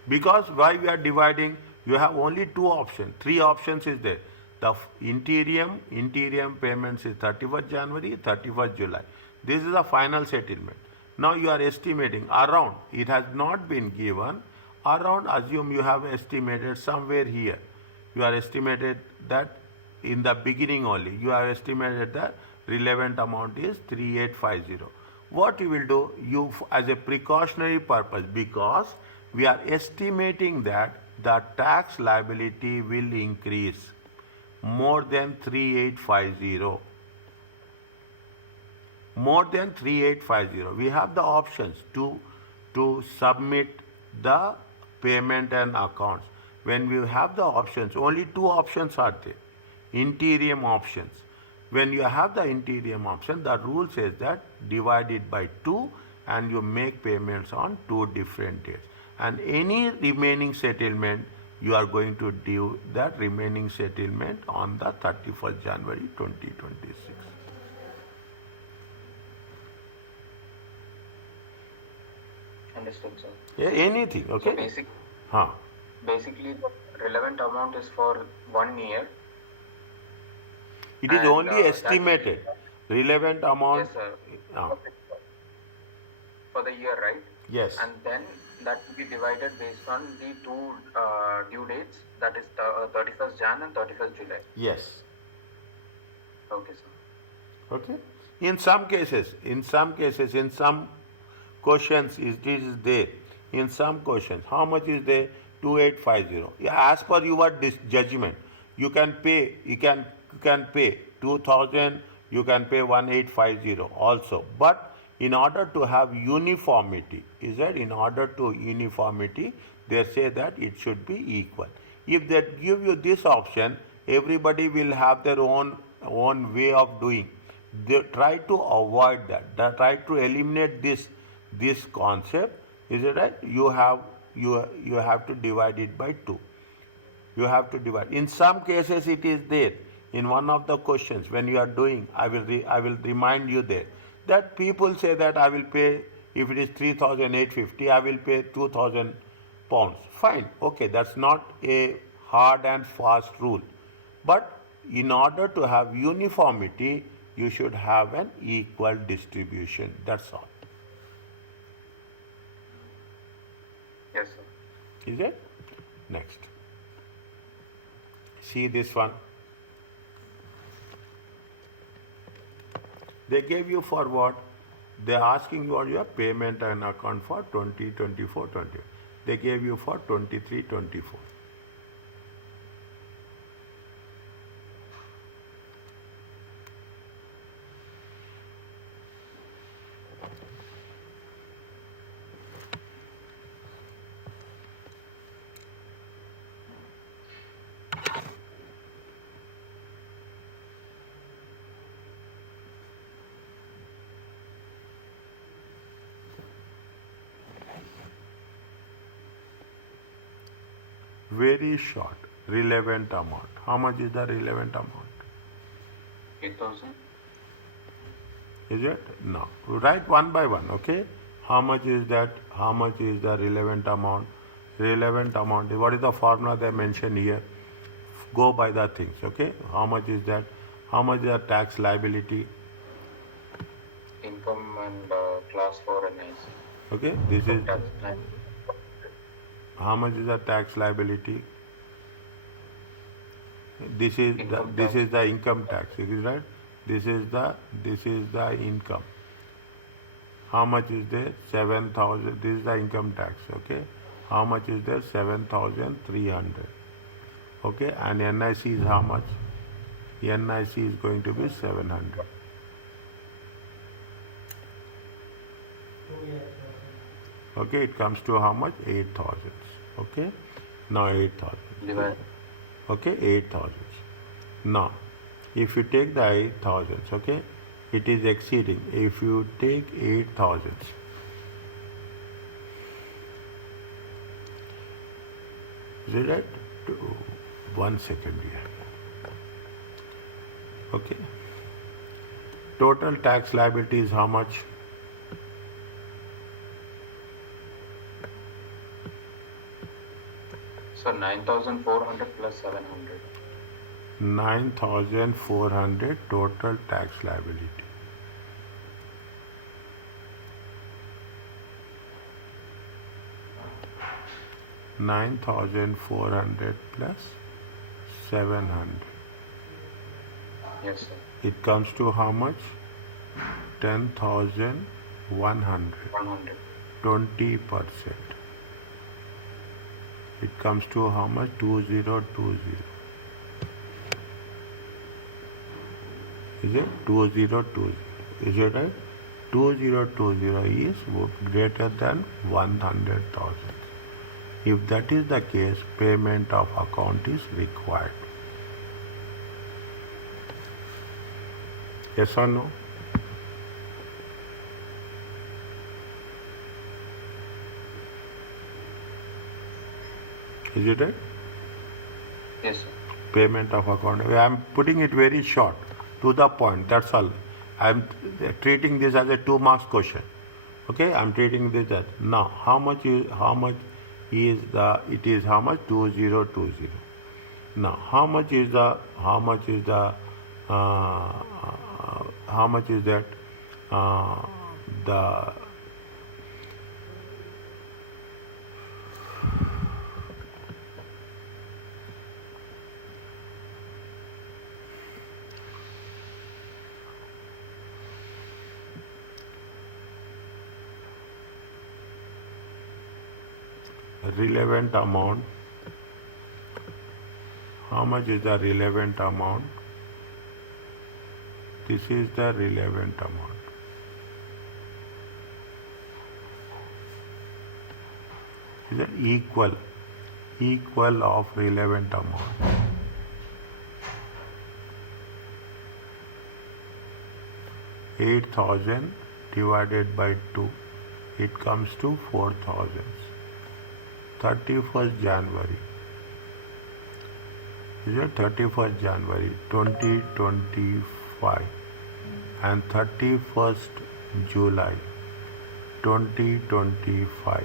Because why we are dividing? You have only 2 options. 3 options is there. The interim payments is 31st January, 31st July. This is the final settlement. Now you are estimating around. It has not been given. Around, assume you have estimated somewhere here. You are estimated that in the beginning only. You are estimated that relevant amount is 3850. What you will do, you as a precautionary purpose, because we are estimating that the tax liability will increase more than 3850. More than 3850. We have the options to submit the payment and accounts. When we have the options, only 2 options are there. Interim options. When you have the interim option, the rule says that divide it by 2 and you make payments on 2 different dates. And any remaining settlement, you are going to do that remaining settlement on the 31st January 2026. Understood, sir. Yeah, anything, okay? So basically, the relevant amount is for 1 year. It is only estimated. Relevant amount. Yes, sir. For the year, right? Yes. And then that will be divided based on the 2 due dates, that is 31st Jan and 31st July. Yes. Okay, sir. Okay. In some cases, in some questions it is there. In some questions, how much is there? 2850. Yeah, as per your judgment, you can pay. You can pay 2000. You can pay 1850 also. But in order to have uniformity, is that in order to uniformity, they say that it should be equal. If they give you this option, everybody will have their own way of doing. They try to avoid that. They try to eliminate this concept. Is it right? You have to divide it by 2. You have to divide. In some cases, it is there. In one of the questions, when you are doing, I will remind you there that people say that I will pay, if it is 3,850, I will pay 2,000 pounds. Fine, okay, that's not a hard and fast rule. But in order to have uniformity, you should have an equal distribution. That's all. Yes, sir. Is it? Next. See this one. They gave you for what? They are asking you on your payment and account for 20, 24, 20. They gave you for 23, 24. Very short, relevant amount. How much is the relevant amount? 8,000. Is it? No. Write one by one, okay? How much is that? How much is the relevant amount? Relevant amount. What is the formula they mention here? Go by the things, okay? How much is that? How much is the tax liability? Income and class 4 NIC. Okay, this is Tax 9. how much is the tax liability? This is Income this tax. is the income tax, is it right? This is the income. How much is there? 7,000. This is the income tax, okay? How much is there? 7,300. Okay, and NIC is how much? NIC is going to be 700. Okay, it comes to how much? 8,000. Okay, now 8,000. Divide. Okay, 8,000. Now, if you take the 8,000, okay, it is exceeding. If you take 8,000, is it right? 1 second here. Okay. Total tax liability is how much? So 9,400 plus 700. 9,400 total tax liability. $9,400 plus 700. Yes, sir. It comes to how much? 10,100. 100. 20%. It comes to how much? 2020. Is it? 2020. Is it right? 2020 is greater than 100,000. If that is the case, payment of account is required. Yes or no? Is it right? Yes, sir. Payment of account. I am putting it very short, to the point. That's all. I am treating this as a 2 marks question. Okay, I am treating this as now. How much is the? It is how much? 2020. Now, how much is that? How much is that? The relevant amount. How much is the relevant amount? This is the relevant amount. Is it equal of relevant amount? $8,000 divided by 2, it comes to 4,000. 31st January. Is it 31st January 2025 and 31st July 2025.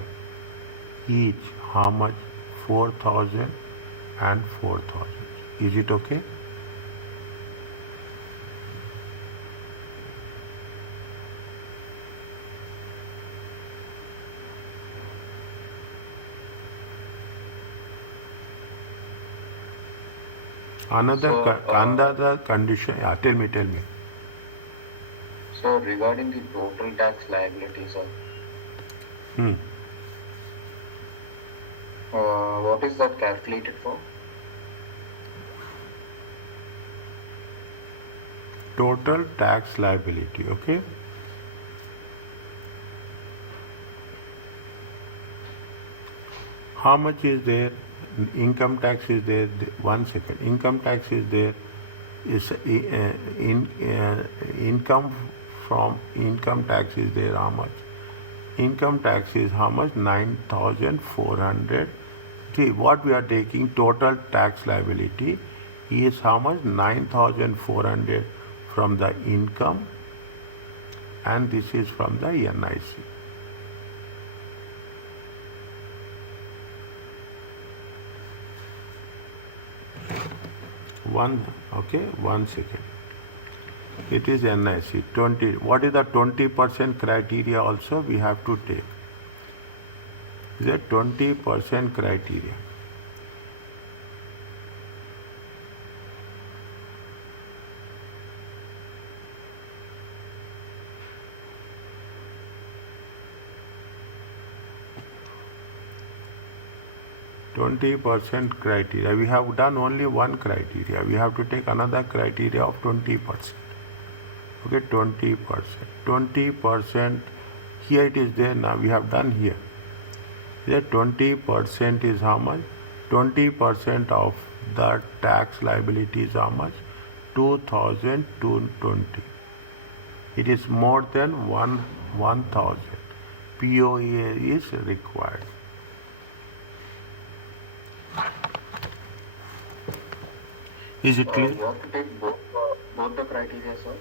Each how much? 4,000 and 4,000. Is it okay? So, Another condition. Yeah, tell me. So So regarding the total tax liability, sir, what is that calculated for? Total tax liability, okay? How much is there? Income tax is there. 1 second. Income tax is there. Is income from income tax is there. How much? Income tax is how much? 9,400. See, what we are taking total tax liability is how much? 9,400 from the income, and this is from the NIC. Okay, 1 second. It is NIC 20. What is the 20% criteria also we have to take? Is a 20% criteria. %20 criteria. We have done only one criteria. We have to take another criteria of 20%. Okay, 20%. 20%. Here it is there now. We have done here. Here 20% is how much? 20% of the tax liability is how much? 2,220. It is more than 1,000. POA is required. Is it clear? You have to take both the criteria, sir.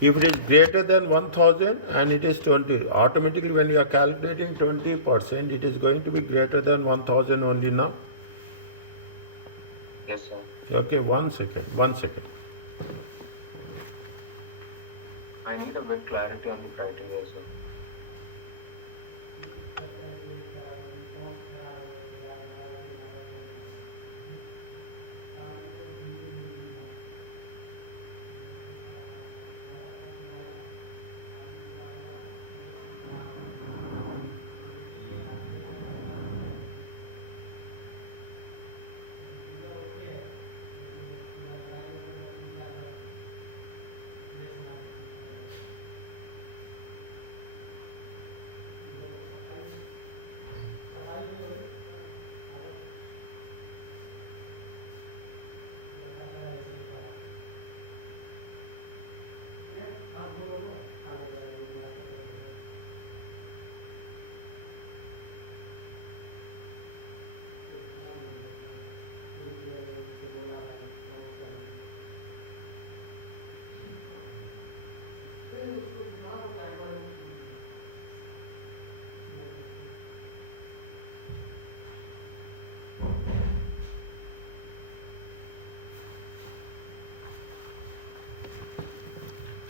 If it is greater than 1,000 and it is 20, automatically when you are calculating 20%, it is going to be greater than 1,000 only now. Yes, sir. Okay, 1 second. 1 second. I need a bit clarity on the criteria, sir.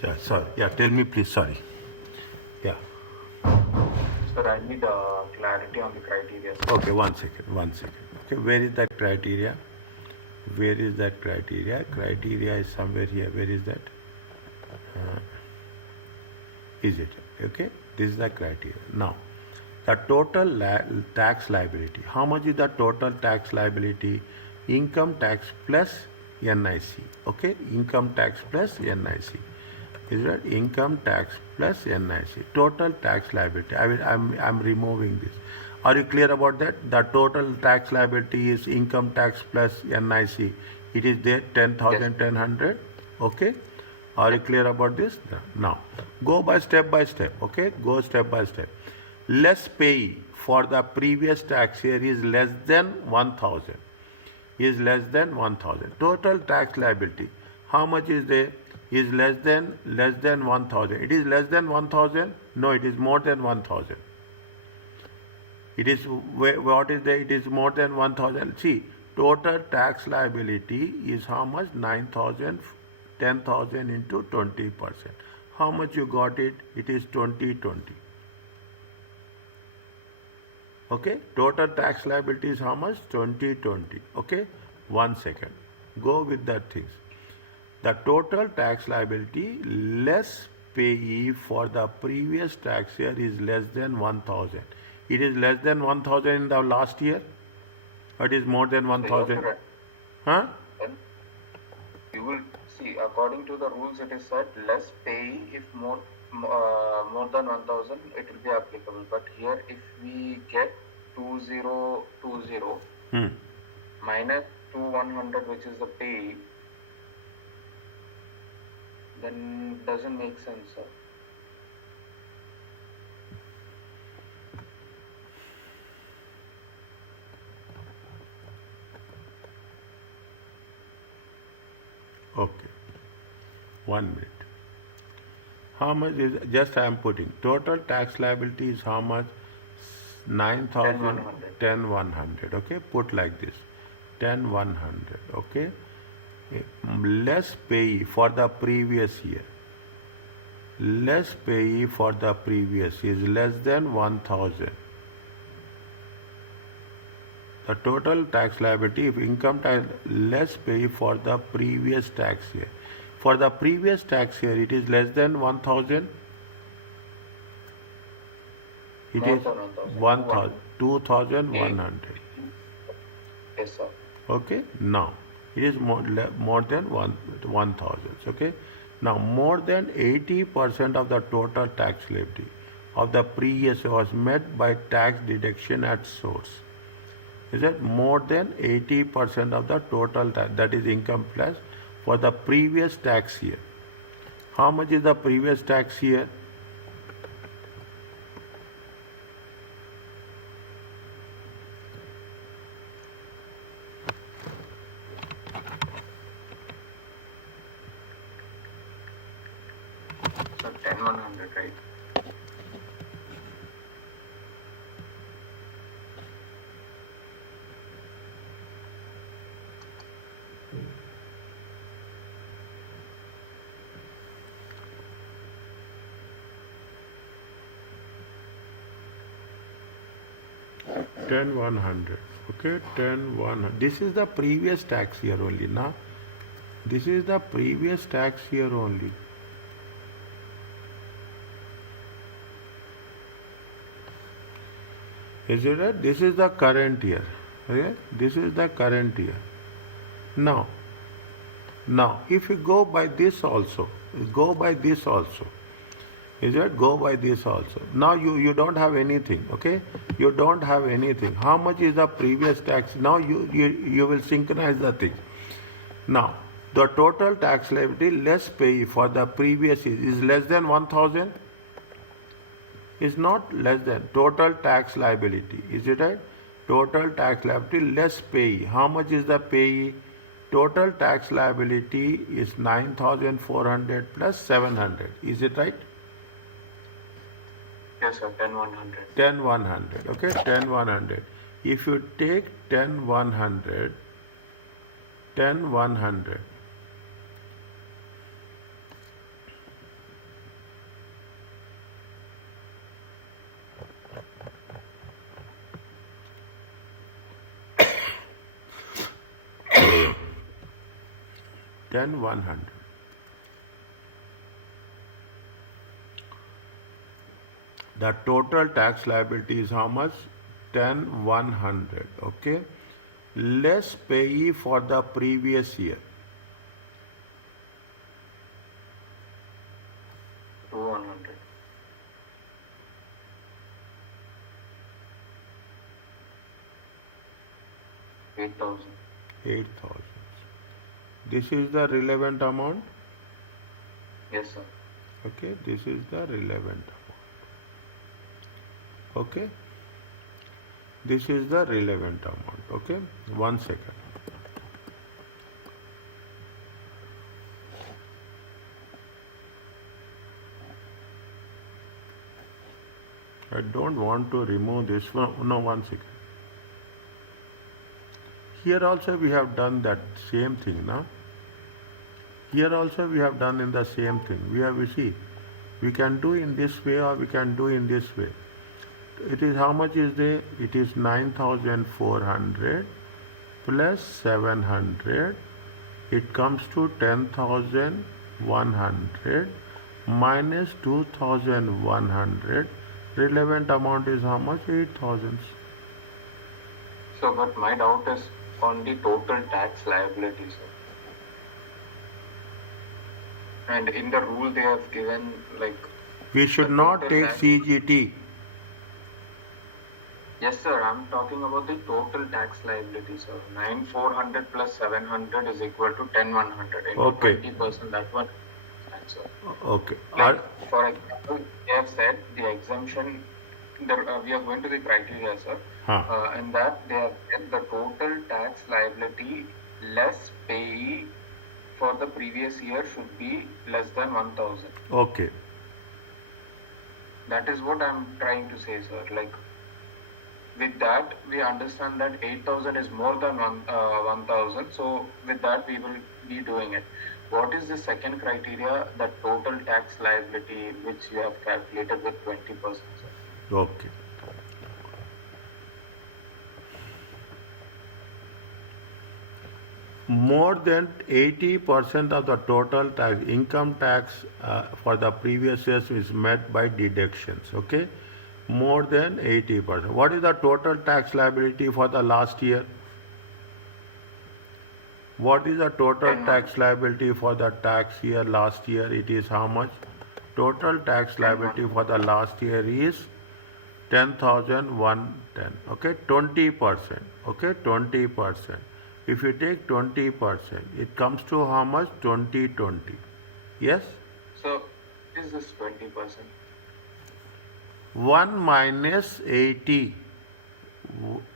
Yeah, sorry. Yeah, tell me please. Sorry. Yeah. Sir, I need clarity on the criteria, sir. Okay, 1 second. 1 second. Okay, where is that criteria? Where is that criteria? Criteria is somewhere here. Where is that? Is it? Okay, this is the criteria. Now, the total tax liability. How much is the total tax liability? Income tax plus NIC. Okay, income tax plus NIC. Is that income tax plus NIC? Total tax liability. I'm removing this. Are you clear about that? The total tax liability is income tax plus NIC. It is there 10,100. Okay. Are you clear about this? Now, go by step. Okay, go step by step. Less pay for the previous tax year is less than 1,000. Is less than 1,000. Total tax liability. How much is there? Is less than 1,000. It is less than 1,000. No, it is more than 1,000. It is what is there? It is more than 1,000. See, total tax liability is how much? 9,000. 10,000 into 20%. How much you got it? It is 2020. Okay, total tax liability is how much? 2020. Okay, 1 second. Go with that things. The total tax liability less payee for the previous tax year is less than 1000. It is less than 1000 in the last year, or it is more than So you have to 1000? write, Huh? then you will see, according to the rules, it is said less payee if more than 1000, it will be applicable. But here, if we get 2020 Hmm. minus 2100, which is the payee, then doesn't make sense, sir. Okay. 1 minute. How much is, just I am putting, total tax liability is how much? 9000, 10100. 10100. Okay, put like this, 10100. Okay, less payee for the previous year. Less payee for the previous is less than 1000. The total tax liability, if income tax, less pay for the previous tax year. For the previous tax year, it is less than 1000. It More is than 1000. 1000, 2100. Yes, sir. Okay, now it is more than 1000. Okay, now more than 80% of the total tax liability of the previous was met by tax deduction at source. Is that more than 80% of the total tax, that is income plus, for the previous tax year? How much is the previous tax year? So 10100, right? Ten 100. Okay, 10100. This is the previous tax year only, na? This is the previous tax year only. Is it right? This is the current year. Okay? This is the current year. Now, if you go by this also, go by this also. Is it? Go by this also. Now you don't have anything, okay? You don't have anything. How much is the previous tax? Now you will synchronize the thing. Now, the total tax liability less pay for the previous year is less than 1000? Is not less than. Total tax liability. Is it right? Total tax liability less pay. How much is the pay? Total tax liability is 9400 plus 700. Is it right? Yes, sir. 10100. 10100. Okay, 10100. If you take 10100, 10100. Ten 100. The total tax liability is how much? 10100. Okay, less payee for the previous year. 2100. 8000. 8000. This is the relevant amount. Yes, sir. Okay, this is the relevant amount. Okay, this is the relevant amount. Okay, 1 second. I don't want to remove this one. No, 1 second. Here also we have done that same thing, now. Here also we have done in the same thing. We see, we can do in this way or we can do in this way. It is how much is there? It is 9400 plus 700. It comes to 10100 minus 2100. Relevant amount is how much? 8000. So, but my doubt is on the total tax liability, sir. And in the rule they have given like We should the not total take tax. CGT. Yes, sir. I'm talking about the total tax liability, sir. 9400 plus 700 is equal to 10100 into Okay. 20%. That one, sir. Okay. Like for example, they have said the exemption. We are going to the criteria, sir. In that they have said the total tax liability less payee for the previous year should be less than 1000. Okay. That is what I'm trying to say, sir. Like with that, we understand that 8000 is more than 1000. So with that, we will be doing it. What is the second criteria? The total tax liability which you have calculated with 20%, sir. Okay. More than 80% of the total tax, income tax for the previous years is met by deductions. Okay, more than 80%. What is the total tax liability for the last year? What is the total tax liability for the tax year last year? It is how much? Total tax liability for the last year is 10,110. Okay, 20%. Okay, 20%. If you take 20%, it comes to how much? 2020. Yes? So, is this 20%? 1 minus 80.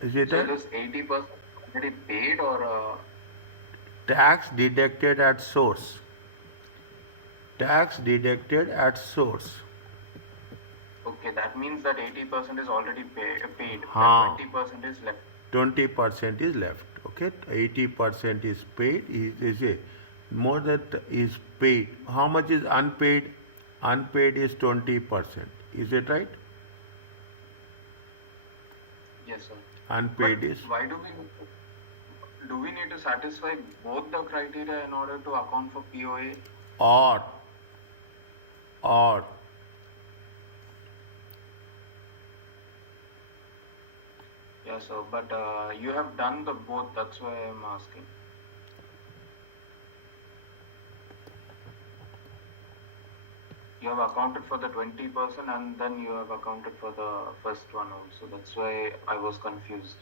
Is it so this 80% already paid or tax deducted at source? Tax deducted at source. Okay, that means that 80% is already paid. Haan. 20% is left. 20% is left. Okay, 80% is paid. Is a more that is paid. How much is unpaid? Unpaid is 20%. Is it right? Yes, sir. Unpaid But is why do we need to satisfy both the criteria in order to account for POA? or Yes, sir. But you have done the both. That's why I'm asking. You have accounted for the 20% and then you have accounted for the first one also. That's why I was confused.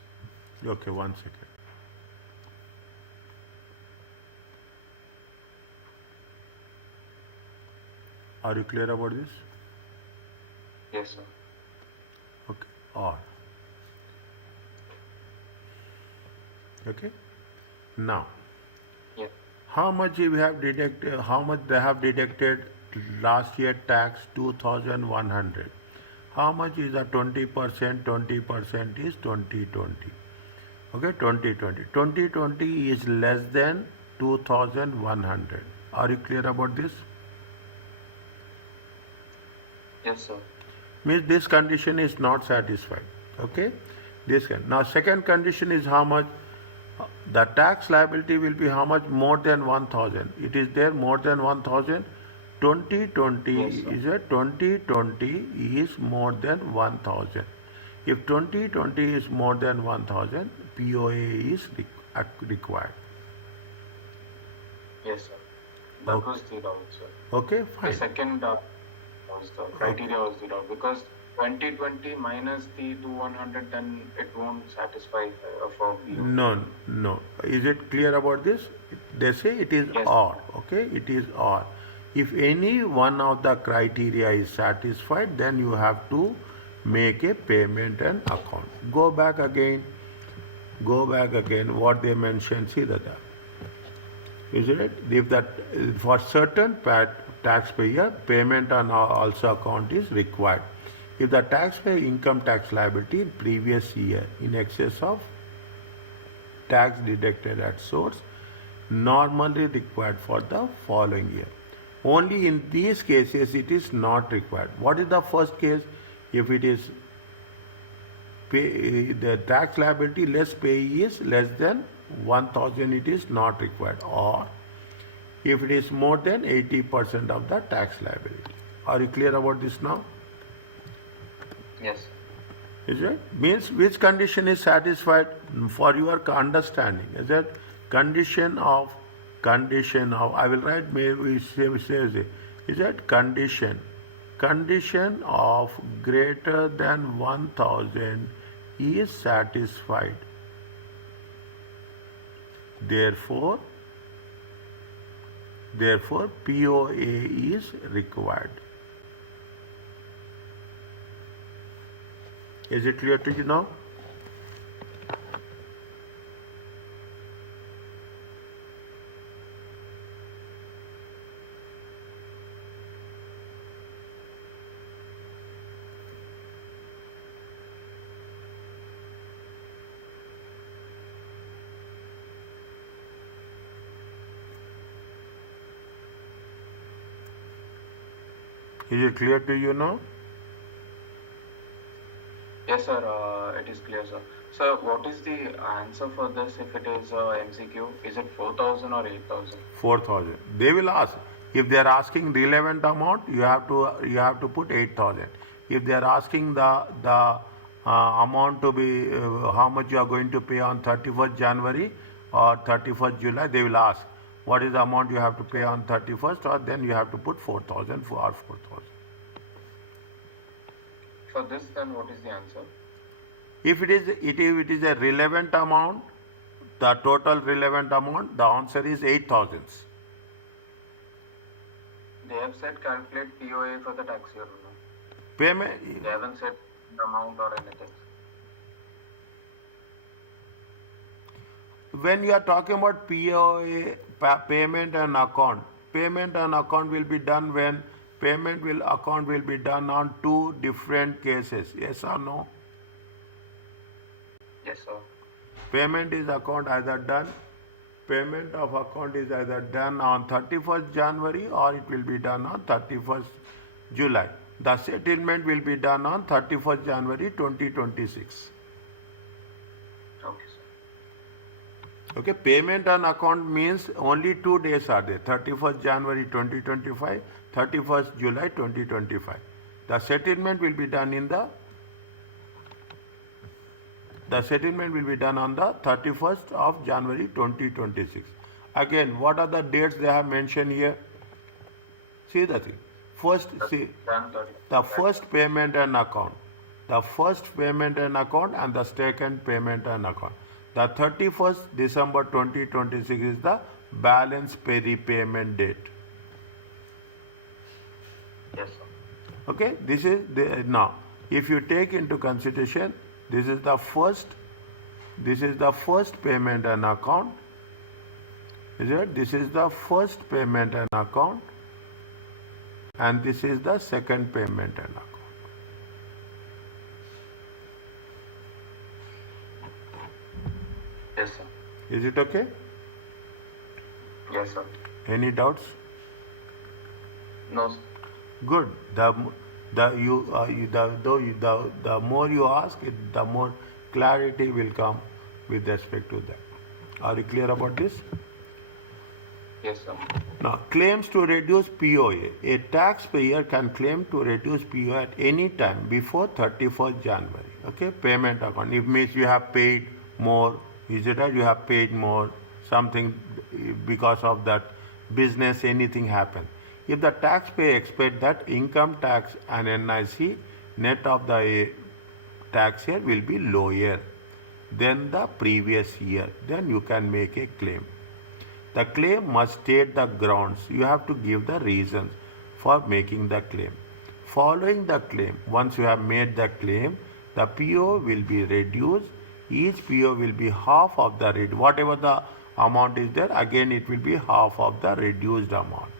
okay, 1 second. Are you clear about this? Yes, sir. Okay, or. Okay. Now, Yeah. how much we have deducted? How much they have deducted last year tax? 2,100. How much is the 20%? 20% is 2020. Okay, 2020. 2020 is less than 2,100. Are you clear about this? Yes, sir. Means this condition is not satisfied. Okay, this can. Now second condition is how much? The tax liability will be how much? More than 1,000. It is there more than 1,000. 2020 Yes, sir. is a 2020 is more than 1,000. If 2020 is more than 1,000, POA is required. Yes, sir. That was the doubt, sir. Okay, The fine. second was the criteria was the doubt because 2020 minus the 200, then it won't satisfy for PO. No. Is it clear about this? They say it is Yes. or. Okay, it is or. If any one of the criteria is satisfied, then you have to make a payment and account. Go back again. What they mentioned, see that. Is it? If that for certain taxpayer, payment on also account is required. If the taxpayer income tax liability in previous year in excess of tax deducted at source, normally required for the following year. Only in these cases it is not required. What is the first case? If it is the tax liability less payee is less than 1,000, it is not required. Or if it is more than 80% of the tax liability. Are you clear about this now? Yes. Is it? Means which condition is satisfied for your understanding? Is it condition of I will write maybe say is it condition of greater than 1000 is satisfied. Therefore POA is required. Is it clear to you now? Is it clear to you now? Yes, sir. It is clear, sir. Sir, what is the answer for this if it is MCQ? Is it 4,000 or 8,000? 4,000. They will ask. If they are asking relevant amount, you have to put 8,000. If they are asking the amount to be how much you are going to pay on 31st January or 31st July, they will ask what is the amount you have to pay on 31st, or then you have to put 4,000 or 4,000. For this, then what is the answer? If it is a relevant amount, the total relevant amount, the answer is 8,000. They have said calculate POA for the tax year. No? Payment. They haven't said the amount or anything. When you are talking about POA, payment and account will be done when account will be done on two different cases. Yes or no? Yes, sir. Payment of account is either done on 31st January or it will be done on 31st July. The settlement will be done on 31st January 2026. Okay, sir. Okay, payment on account means only 2 days are there, 31st January 2025, 31st July 2025. The settlement will be done on the 31st of January 2026. Again, what are the dates they have mentioned here? See the thing. First, see the first payment and account. The first payment and account and the second payment and account. The 31st December 2026 is the balance pay repayment date. Yes, sir. Okay, this is now. If you take into consideration, this is the first payment and account. Is it? This is the first payment and account, and this is the second payment and account. Yes, sir. Is it okay? Yes, sir. Any doubts? No, sir. Good. The more you ask, the more clarity will come with respect to that. Are you clear about this? Yes, sir. Now, claims to reduce POA. A taxpayer can claim to reduce POA at any time before 31st January. Okay, payment account. It means you have paid more. Is it right? You have paid more, something because of that business, anything happened. If the taxpayer expects that income tax and NIC net of the tax year will be lower than the previous year, then you can make a claim. The claim must state the grounds. You have to give the reasons for making the claim. Following the claim, once you have made the claim, the PO will be reduced. Each PO will be half of the whatever the amount is there, again it will be half of the reduced amount,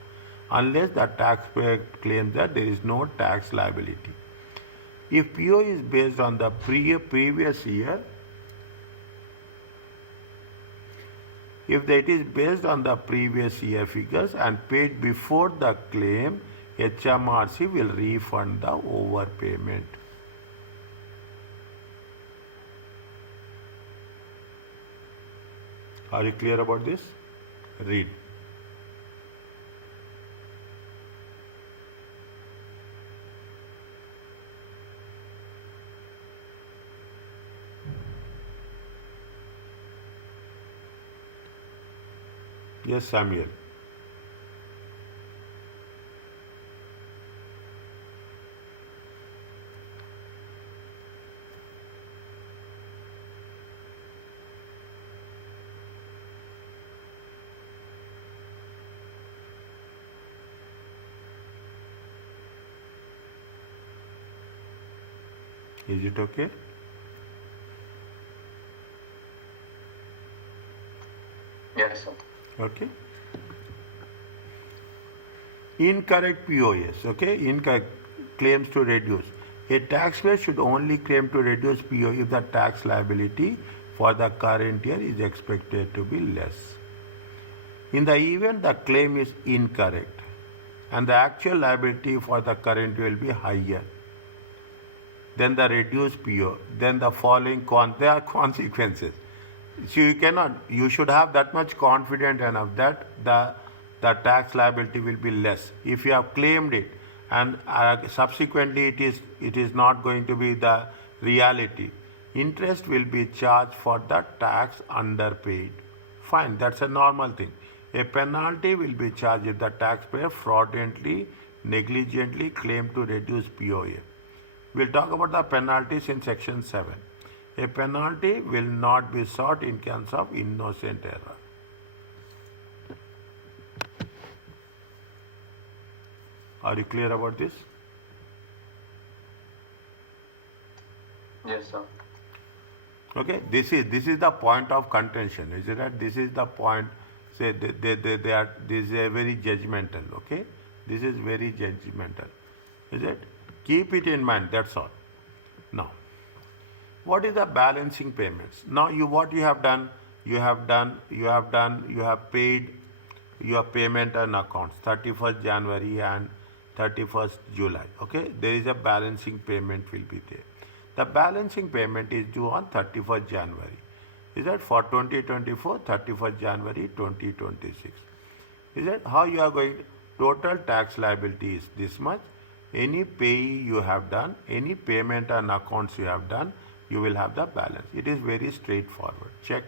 unless the taxpayer claims that there is no tax liability. If PO is based on the previous year, if it is based on the previous year figures and paid before the claim, HMRC will refund the overpayment. Are you clear about this? Read. Yes, Samuel. Is it okay? Yes, sir. Okay. Incorrect POS, okay? Incorrect claims to reduce. A taxpayer should only claim to reduce PO if the tax liability for the current year is expected to be less. In the event the claim is incorrect and the actual liability for the current year will be higher than the reduced PO, then the following there are consequences. So you should have that much confident enough that the tax liability will be less. If you have claimed it and subsequently it is not going to be the reality, interest will be charged for the tax underpaid. Fine, that's a normal thing. A penalty will be charged if the taxpayer fraudulently, negligently claimed to reduce POA. We'll talk about the penalties in section 7. A penalty will not be sought in case of innocent error. Are you clear about this? Yes, sir. Okay, this is the point of contention. Is it right? This is the point. Say they are. This is a very judgmental. Okay, this is very judgmental. Is it? Keep it in mind. That's all. Now, what is the balancing payments? Now, what you have done? You have paid your payment and accounts 31st January and 31st July. Okay, there is a balancing payment will be there. The balancing payment is due on 31st January. Is that for 2024, 31st January 2026? Is that how you are going? Total tax liability is this much. Any pay you have done, any payment and accounts you have done, you will have the balance. It is very straightforward. Check.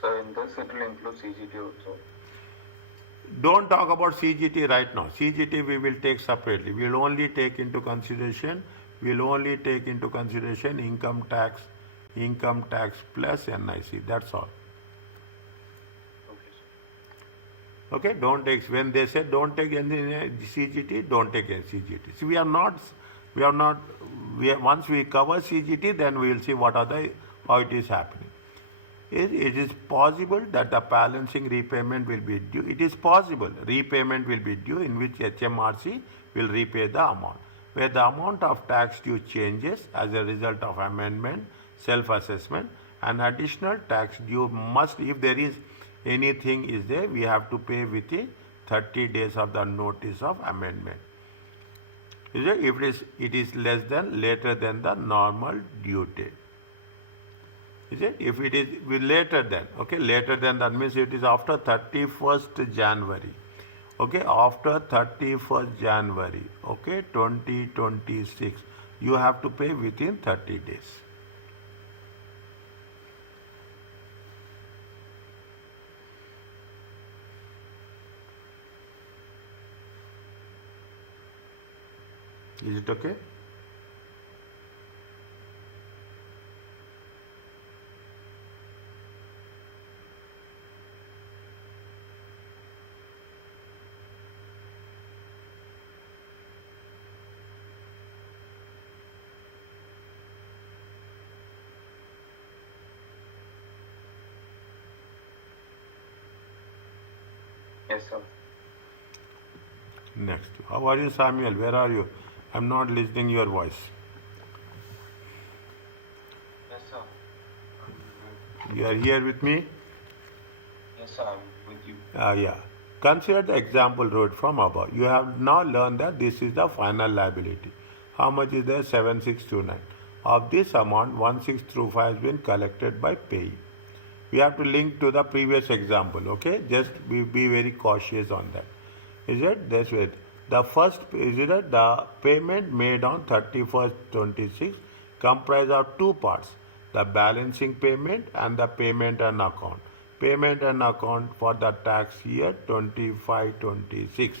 So in this it will include CGT also. Don't talk about CGT right now. CGT we will take separately. We will only take into consideration income tax plus NIC. That's all. Okay, sir. Okay, don't take, when they say don't take any CGT, don't take any CGT. See, once we cover CGT, then we will see how it is happening. It is possible that the balancing repayment will be due. It is possible repayment will be due in which HMRC will repay the amount. Where the amount of tax due changes as a result of amendment, self-assessment, and additional tax due must, if there is anything is there, we have to pay within 30 days of the notice of amendment. Is it? If it is less than, later than the normal due date. Is it? If it is later than, okay, later than, that means it is after 31st January. Okay, after 31st January, okay, 2026, you have to pay within 30 days. Is it okay? Yes, sir. Next. How are you, Samuel? Where are you? I'm not listening your voice. Yes, sir. You are here with me? Yes, sir. I'm with you. Yeah. Consider the example wrote from above. You have now learned that this is the final liability. How much is there? 7629. Of this amount, 1635 has been collected by payee. We have to link to the previous example, okay? Just be very cautious on that. Is it? That's it. The first is it the payment made on 31st 26 comprise of two parts, the balancing payment and the payment and account. Payment and account for the tax year 25-26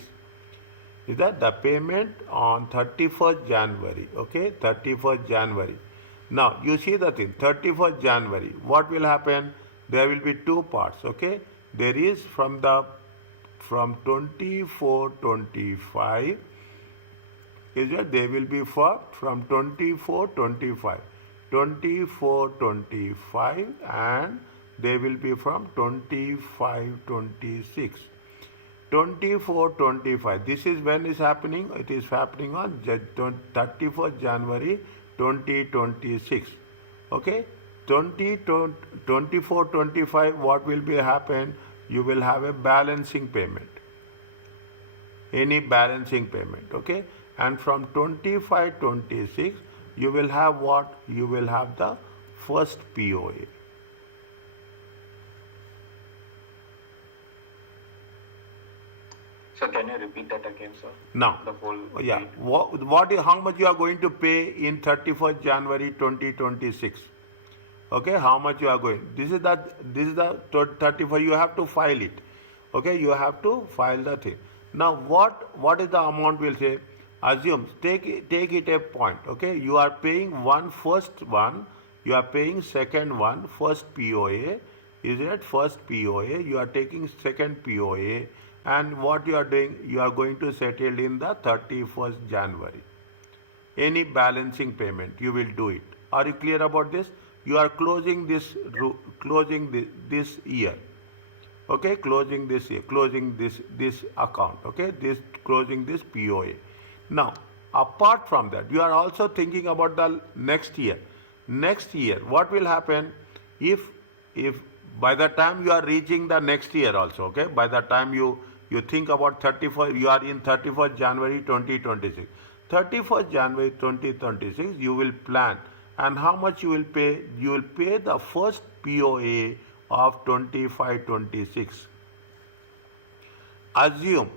is that the payment on 31st January, okay, 31st January. Now, you see the thing, 31st January, what will happen? There will be two parts, okay. There is from 24-25, is that they will be from 24-25, 24-25, and they will be from 25-26. 24-25, this is when is happening, it is happening on 31st January 2026, okay. 24-25, what will be happen? You will have a balancing payment, any balancing payment, okay. And from 25-26, you will have what? You will have the first POA. So can you repeat that again, sir? Now, The whole yeah, date. how much you are going to pay in 31st January 2026? Okay, how much you are going? This is the 35. You have to file it. Okay, you have to file the thing. Now, what is the amount? Will say, assume take it a point. Okay, you are paying first one, you are paying second one, first POA. Is it first POA? You are taking second POA. And what you are doing, you are going to settle in the 31st January. Any balancing payment, you will do it. Are you clear about this? You are closing this year. Okay, closing this year, closing this account. Okay, closing this POA. Now, apart from that, you are also thinking about the next year. Next year, what will happen if by the time you are reaching the next year also, okay, by the time you think about 31st, you are in 31st January 2026. 31st January 2026, you will plan, and how much you will pay? You will pay the first POA of 25-26. Assume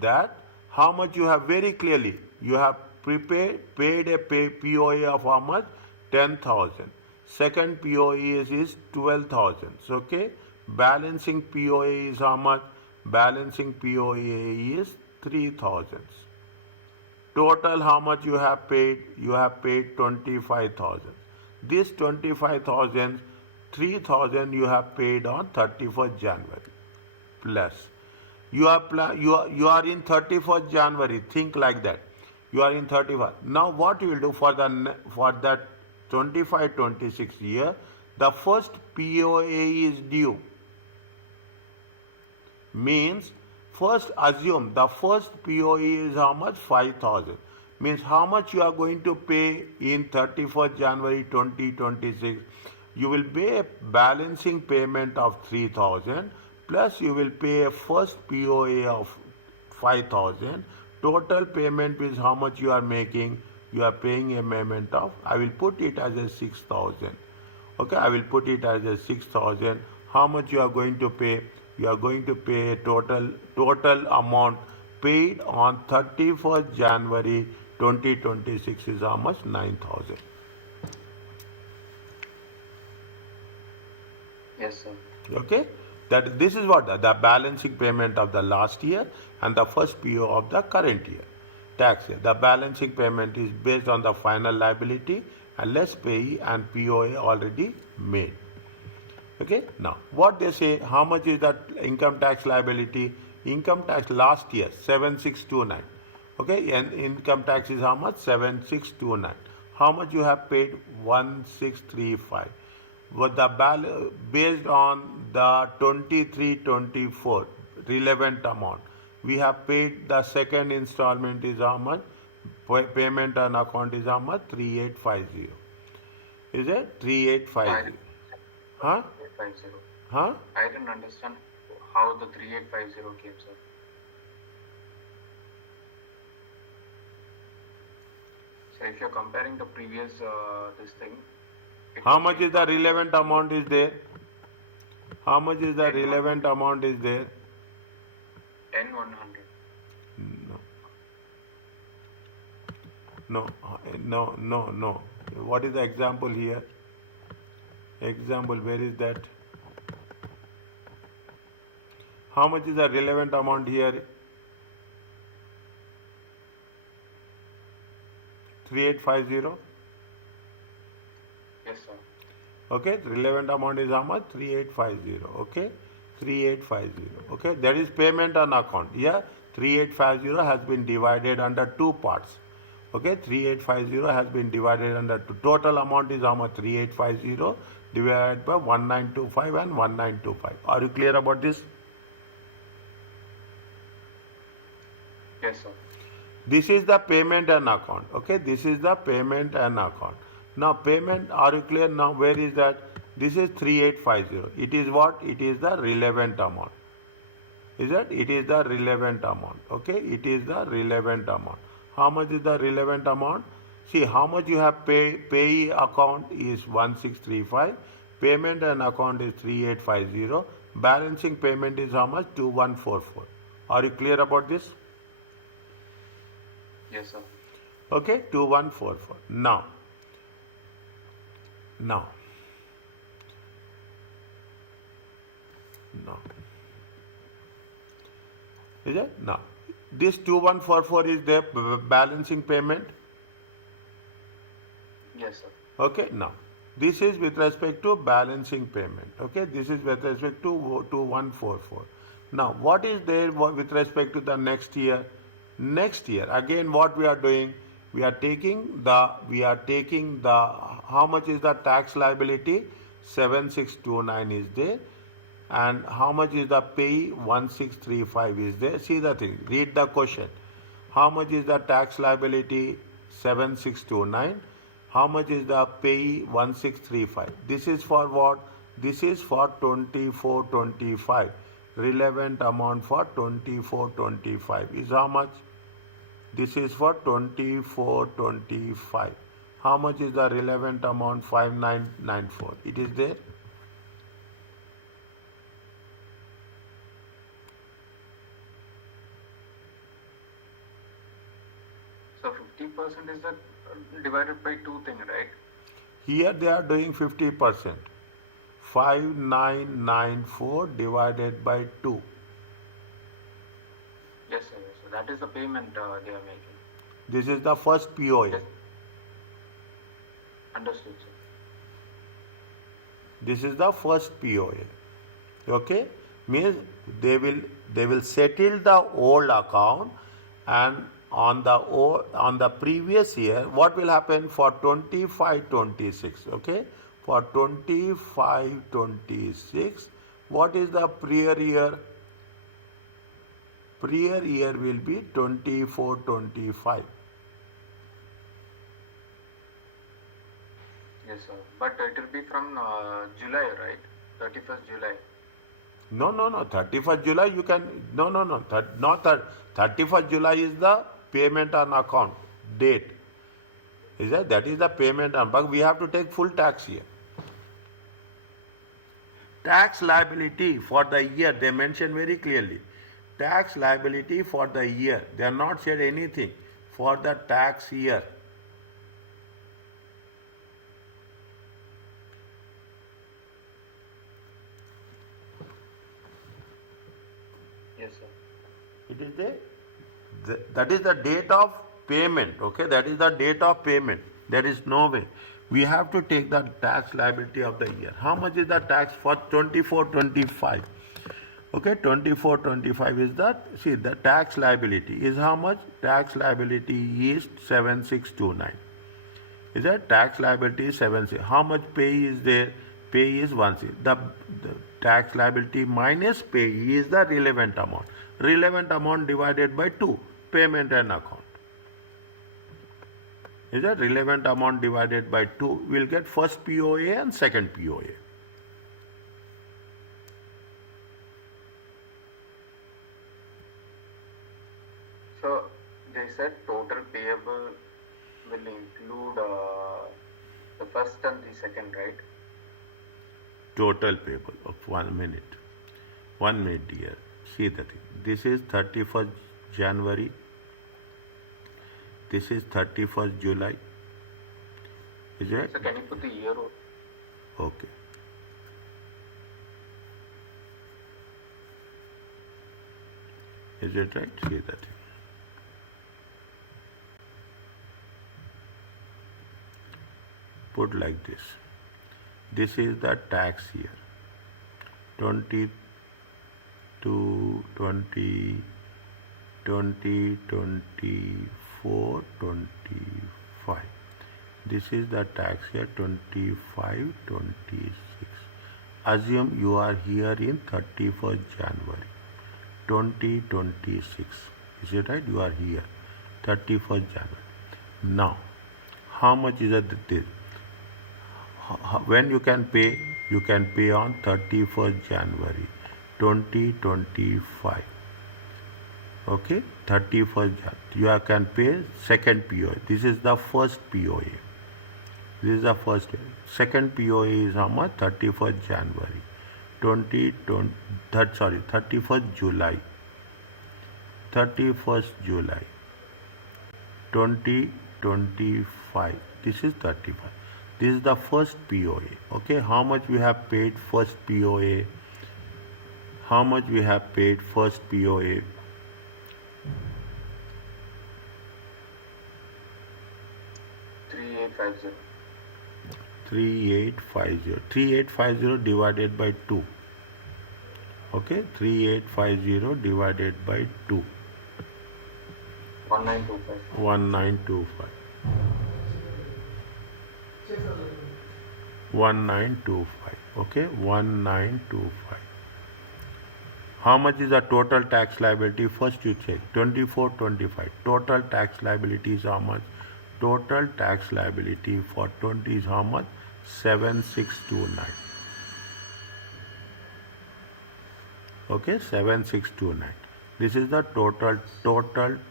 that how much you have very clearly, you have paid a POA of how much? 10,000. Second POA is 12,000. Okay, balancing POA is how much? Balancing POA is 3,000. Total how much you have paid? You have paid 25,000. This 25,000, 3,000 you have paid on 31st January. Plus, you are in 31st January. Think like that. You are in 31st. Now what you will do for that 25-26 year? The first POA is due. Means first assume the first POA is how much? 5,000. Means how much you are going to pay in 31st January 2026? You will pay a balancing payment of 3,000, plus you will pay a first POA of 5,000. Total payment is how much you are making? You are paying a payment of, I will put it as a 6,000. Okay, I will put it as a 6,000. How much you are going to pay? You are going to pay a total amount paid on 31st January 2026 is how much? 9,000. Yes, sir. Okay, this is what the balancing payment of the last year and the first PO of the current year, tax year. The balancing payment is based on the final liability and less payee and POA already made. Okay, now what they say, how much is that income tax liability? Income tax last year 7629. Okay, and income tax is how much? 7629. How much you have paid? 1635. But the based on the 23-24 relevant amount, we have paid the second installment is how much? Payment on account is how much? 3850. Is it 3850? Huh? 3850. Huh? I didn't understand how the 3850 came, sir. So if you're comparing the previous this thing, how much is the relevant amount is there? How much is the relevant amount is there? N100. No, no. What is the example here? Example, where is that? How much is the relevant amount here? 3850. Yes, sir. Okay, relevant amount is how much? 3850. Okay, 3850. Okay, that is payment on account. Yeah, 3850 has been divided under two parts. Okay, 3850 has been divided under two. Total amount is how much? 3850 divided by 1925 and 1925. Are you clear about this? Yes, sir. This is the payment and account. Okay, this is the payment and account. Now payment, are you clear now? Where is that? This is 3850. It is what? It is the relevant amount. Is that? It is the relevant amount. Okay, it is the relevant amount. How much is the relevant amount? See, how much you have payee account is 1635. Payment and account is 3850. Balancing payment is how much? 2144. Are you clear about this? Yes, sir. Okay, 2144. Now, now, is it? Now, this 2144 is the balancing payment. Yes, sir. Okay, now, this is with respect to balancing payment. Okay, this is with respect to 2144. Now, what is there with respect to the next year? Next year, again, what we are doing? We are taking the, how much is the tax liability? 7629 is there. And how much is the pay? 1635 is there. See the thing, read the question. How much is the tax liability? 7629. How much is the pay? 1635. This is for what? This is for 2425. Relevant amount for 2425 is how much? This is for 2425. How much is the relevant amount? 5994. It is there. So 50% is the divided by 2 thing, right? Here they are doing 50%. 5994 divided by 2. Yes, sir. Yes, sir. That is the payment they are making. This is the first POA. Yes. Understood, sir. This is the first POA. Okay? Means they will settle the old account, and on the previous year, what will happen for 25-26? Okay? For 25-26, what is the prior year? Prior year will be 24-25. Yes, sir. But it will be from July, right? 31st July. No. 31st July you can, no. 31st July is the payment on account date. Is that is the payment on, but we have to take full tax here. Tax liability for the year, they mention very clearly. Tax liability for the year. They have not said anything for the tax year. Yes, sir. It is that is the date of payment. Okay, that is the date of payment. There is no way. We have to take the tax liability of the year. How much is the tax for 24-25? Okay, 24-25 is that. See, the tax liability is how much? Tax liability is 7629. Is that tax liability is 76? How much pay is there? Pay is 16. The tax liability minus pay is the relevant amount. Relevant amount divided by 2, payment and account. Is that relevant amount divided by 2? We'll get first POA and second POA. So they said total payable will include the first and the second, right? Total payable of 1 minute. 1 minute, dear. See the thing. This is 31st January. This is 31st July. Is it? So can you put the year? Okay. Is it right? See that. Put like this. This is the tax year. 20 to 20, 24, 25. This is the tax year 25, 26. Assume you are here in 31st January 2026. Is it right? You are here 31st January. Now, how much is this? When you can pay on 31st January 2025. Okay, 31st January. You can pay second POA. This is the first POA. This is the first. Second POA is how much? 31st January 31st July. 31st July 2025. This is 35. This is the first POA. Okay, how much we have paid first POA? How much we have paid first POA? 3850. 3850. 3850 divided by 2. Okay, 3850 divided by 2. 1925. 1925. 1925. Okay, 1925. How much is the total tax liability? First you check. 24, 25. Total tax liability is how much? Total tax liability for 20 is how much? 7629. Okay, 7629. This is the total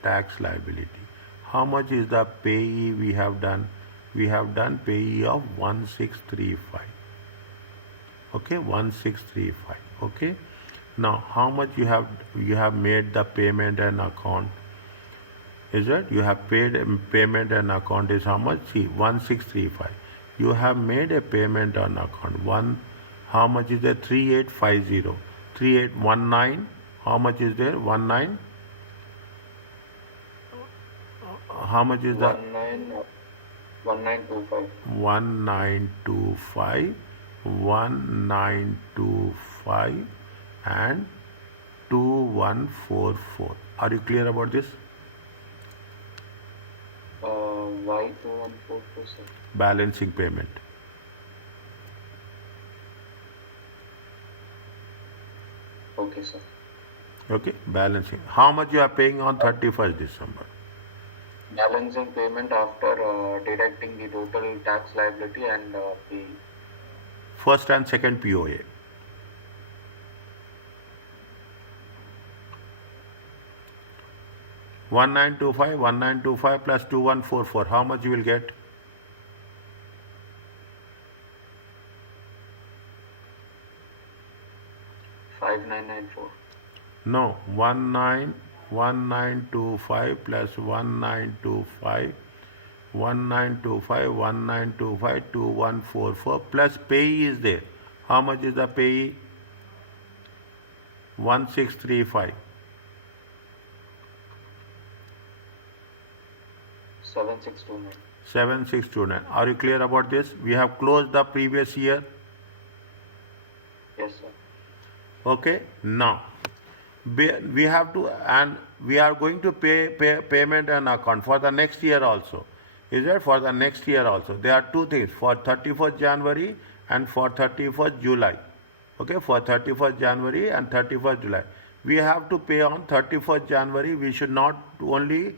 tax liability. How much is the payee we have done? We have done payee of 1635. Okay, 1635. Okay. Now, how much you have made the payment and account? Is it? You have paid payment and account is how much? See, 1635. You have made a payment on account. How much is there? 3850. 3819. How much is there? 19. How much is that? 1925. 1925. 1925 and 2144. Are you clear about this? Why 2144, sir? Balancing payment. Okay, sir. Okay, balancing. How much you are paying on 31st December? Balancing payment after deducting the total tax liability and the First and second POA. One 1925 plus 2144. How much you will get? $5994. No, 1925 plus 1925, 2144 plus payee is there. How much is the payee? 1635. 7629. 7629. Are you clear about this? We have closed the previous year. Yes, sir. Okay. Now, we have to, and we are going to pay payment and account for the next year also. Is it? For the next year also. There are two things, for 31st January and for 31st July. Okay, for 31st January and 31st July. We have to pay on 31st January. We should not only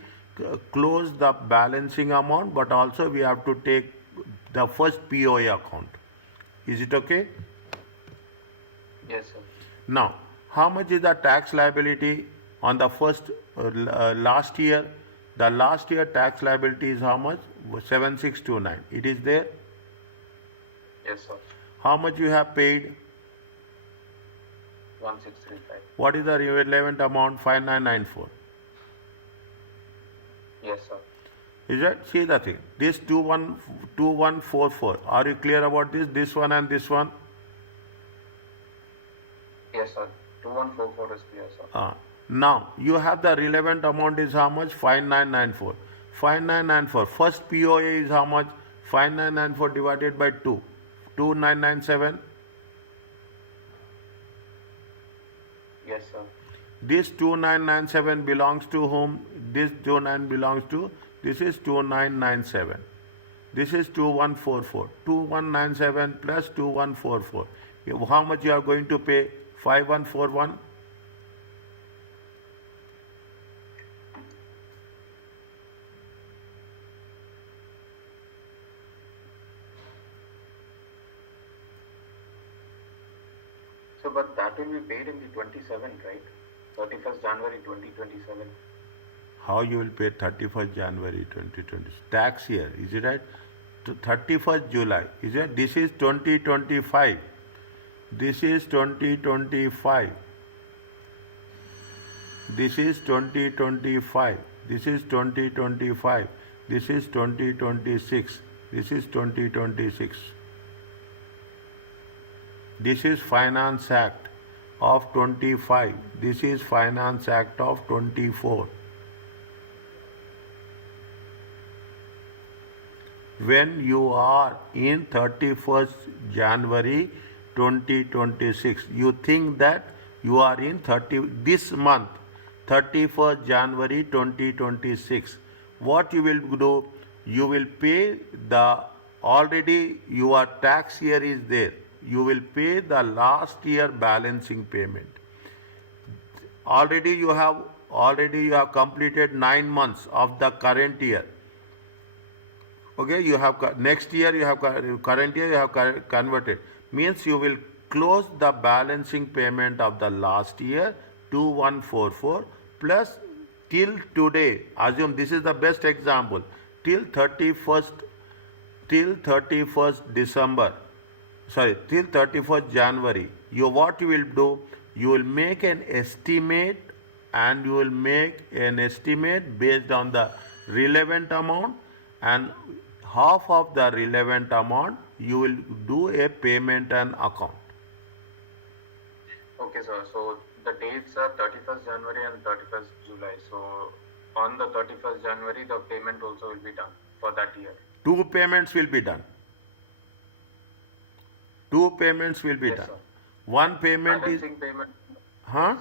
close the balancing amount, but also we have to take the first POA account. Is it okay? Yes, sir. Now, how much is the tax liability on the first last year? The last year tax liability is how much? 7629. It is there. Yes, sir. How much you have paid? 1635. What is the relevant amount? 5994. Yes, sir. Is that? See the thing. This 2144. Are you clear about this? This one and this one? Yes, sir. 2144 is clear, sir. Now, you have the relevant amount is how much? 5994. 5994. First POA is how much? 5994 divided by 2. 2997. Yes, sir. This 2997 belongs to whom? This 29 belongs to, this is 2997. This is 2144. 2197 plus 2144. How much you are going to pay? 5141. So, but that will be paid in the 27th, right? 31st January 2027. How you will pay 31st January 2020? Tax year, is it right? 31st July, is it? This is 2025. This is 2025. This is 2025. This is 2025. This is 2026. This is 2026. This is Finance Act of 25. This is Finance Act of 24. When you are in 31st January 2026, you think that you are in this month, 31st January 2026. What you will do? You will pay the, already your tax year is there. You will pay the last year balancing payment. Already you have completed 9 months of the current year. Okay, you have next year, you have current year, you have converted. Means you will close the balancing payment of the last year 2144 plus till today. Assume this is the best example. Till 31st December. Sorry, till 31st January. What you will do? You will make an estimate, and you will make an estimate based on the relevant amount, and half of the relevant amount you will do a payment and account. Okay, sir. So the dates are 31st January and 31st July. So on the 31st January, the payment also will be done for that year. 2 payments will be done. 2 payments will be Yes, done. sir. One payment Balancing is... payment. Huh?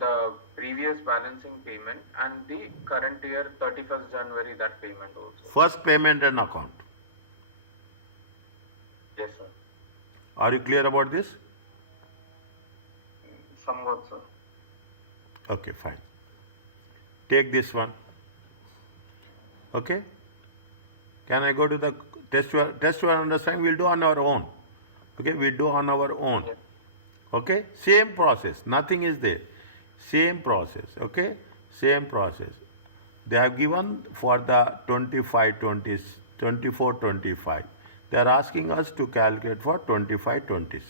The previous balancing payment and the current year 31st January, that payment also. First payment and account. Yes, sir. Are you clear about this? Somewhat, sir. Okay, fine. Take this one. Okay? Can I go to the test your understanding? We'll do on our own. Okay, we do on our own. Yes. Okay? Same process. Nothing is there. Same process. Okay? Same process. They have given for the 24-25. They are asking us to calculate for 25-26.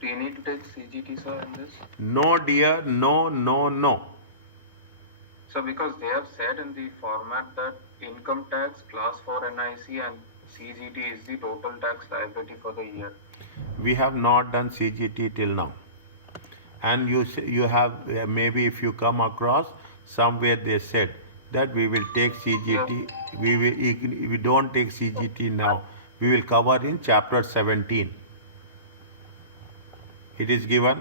Do you need to take CGT, sir, in this? No, dear. No, no, no. So because they have said in the format that income tax, class 4 NIC and CGT is the total tax liability for the year. We have not done CGT till now. And you have, maybe if you come across, somewhere they said that we will take CGT, we don't take CGT now. We will cover in chapter 17. It is given.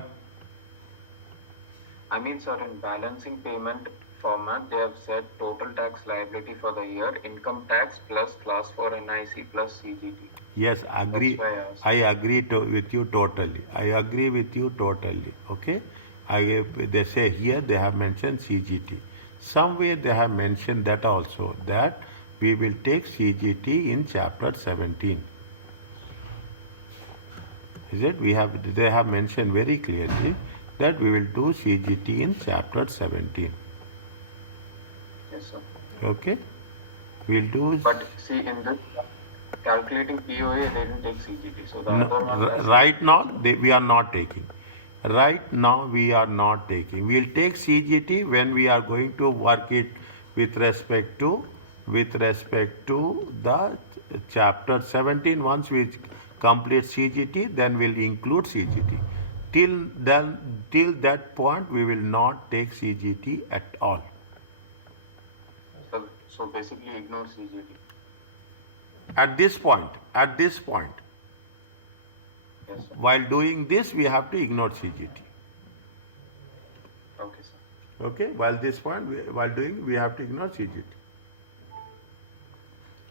I mean, sir, in balancing payment format, they have said total tax liability for the year, income tax plus class 4 NIC plus CGT. Yes, agree. That's why I asked. I agree with you totally. I agree with you totally. Okay? They say here they have mentioned CGT. Somewhere they have mentioned that also, that we will take CGT in chapter 17. Is it? They have mentioned very clearly that we will do CGT in chapter 17. Yes, sir. Okay? We'll do... But see, in this calculating POA, they didn't take CGT. So the other one... Right now, we are not taking. Right now we are not taking. We'll take CGT when we are going to work it with respect to the chapter 17. Once we complete CGT, then we'll include CGT. Till then, till that point, we will not take CGT at all. So basically ignore CGT. At this point, Yes, sir. while doing this, we have to ignore CGT. Okay, sir. Okay, while this point, while doing, we have to ignore CGT.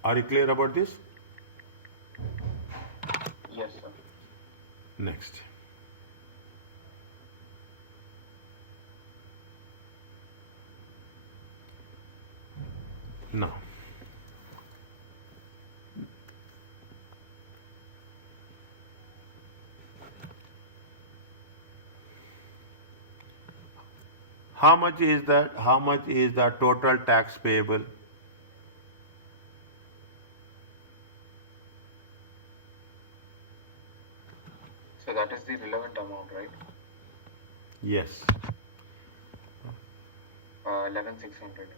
Are you clear about this? Yes, sir. Next. Now, how much is that? How much is the total tax payable? So that is the relevant amount, right? Yes. 11,600.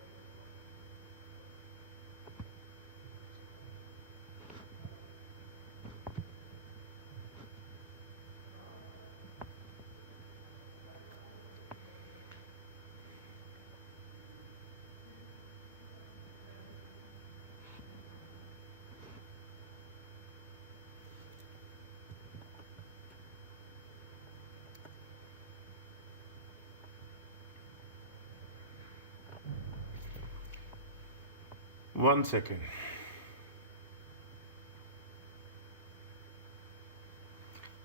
One second.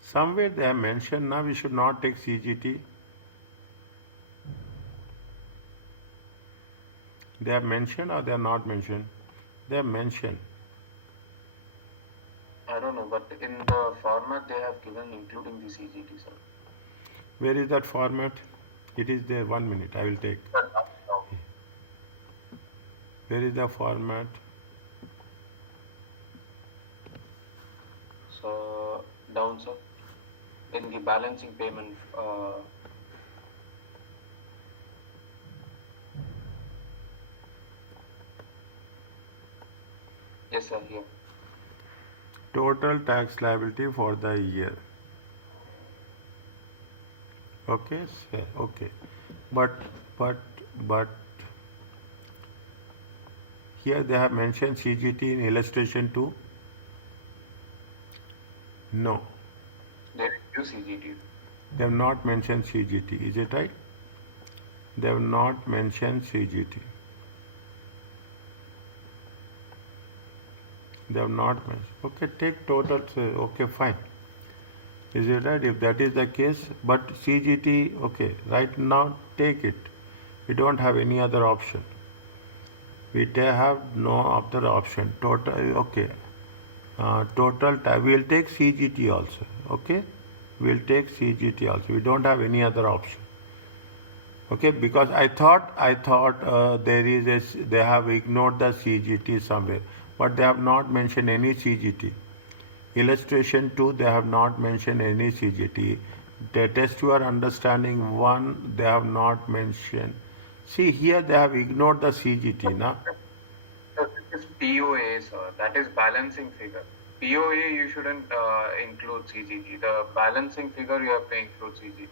Somewhere they have mentioned now we should not take CGT. They have mentioned or they have not mentioned? They have mentioned. I don't know, but in the format they have given including the CGT, sir. Where is that format? It is there. 1 minute. I will take. Where is the format? So down, sir. In the balancing payment. Yes, sir. Here. Total tax liability for the year. Okay, sir. Okay. But here they have mentioned CGT in illustration 2. No, They use CGT. they have not mentioned CGT. Is it right? They have not mentioned CGT. They have not mentioned. Okay, take total. Okay, fine. Is it right? If that is the case, but CGT, okay, right now take it. We don't have any other option. We have no other option. Total, okay. We'll take CGT also. Okay, we'll take CGT also. We don't have any other option. Okay, because I thought they have ignored the CGT somewhere, but they have not mentioned any CGT. Illustration 2, they have not mentioned any CGT. They test your understanding 1, they have not mentioned. See here they have ignored the CGT now. This is POA, sir. That is balancing figure. POA you shouldn't include CGT. The balancing figure you have to include CGT.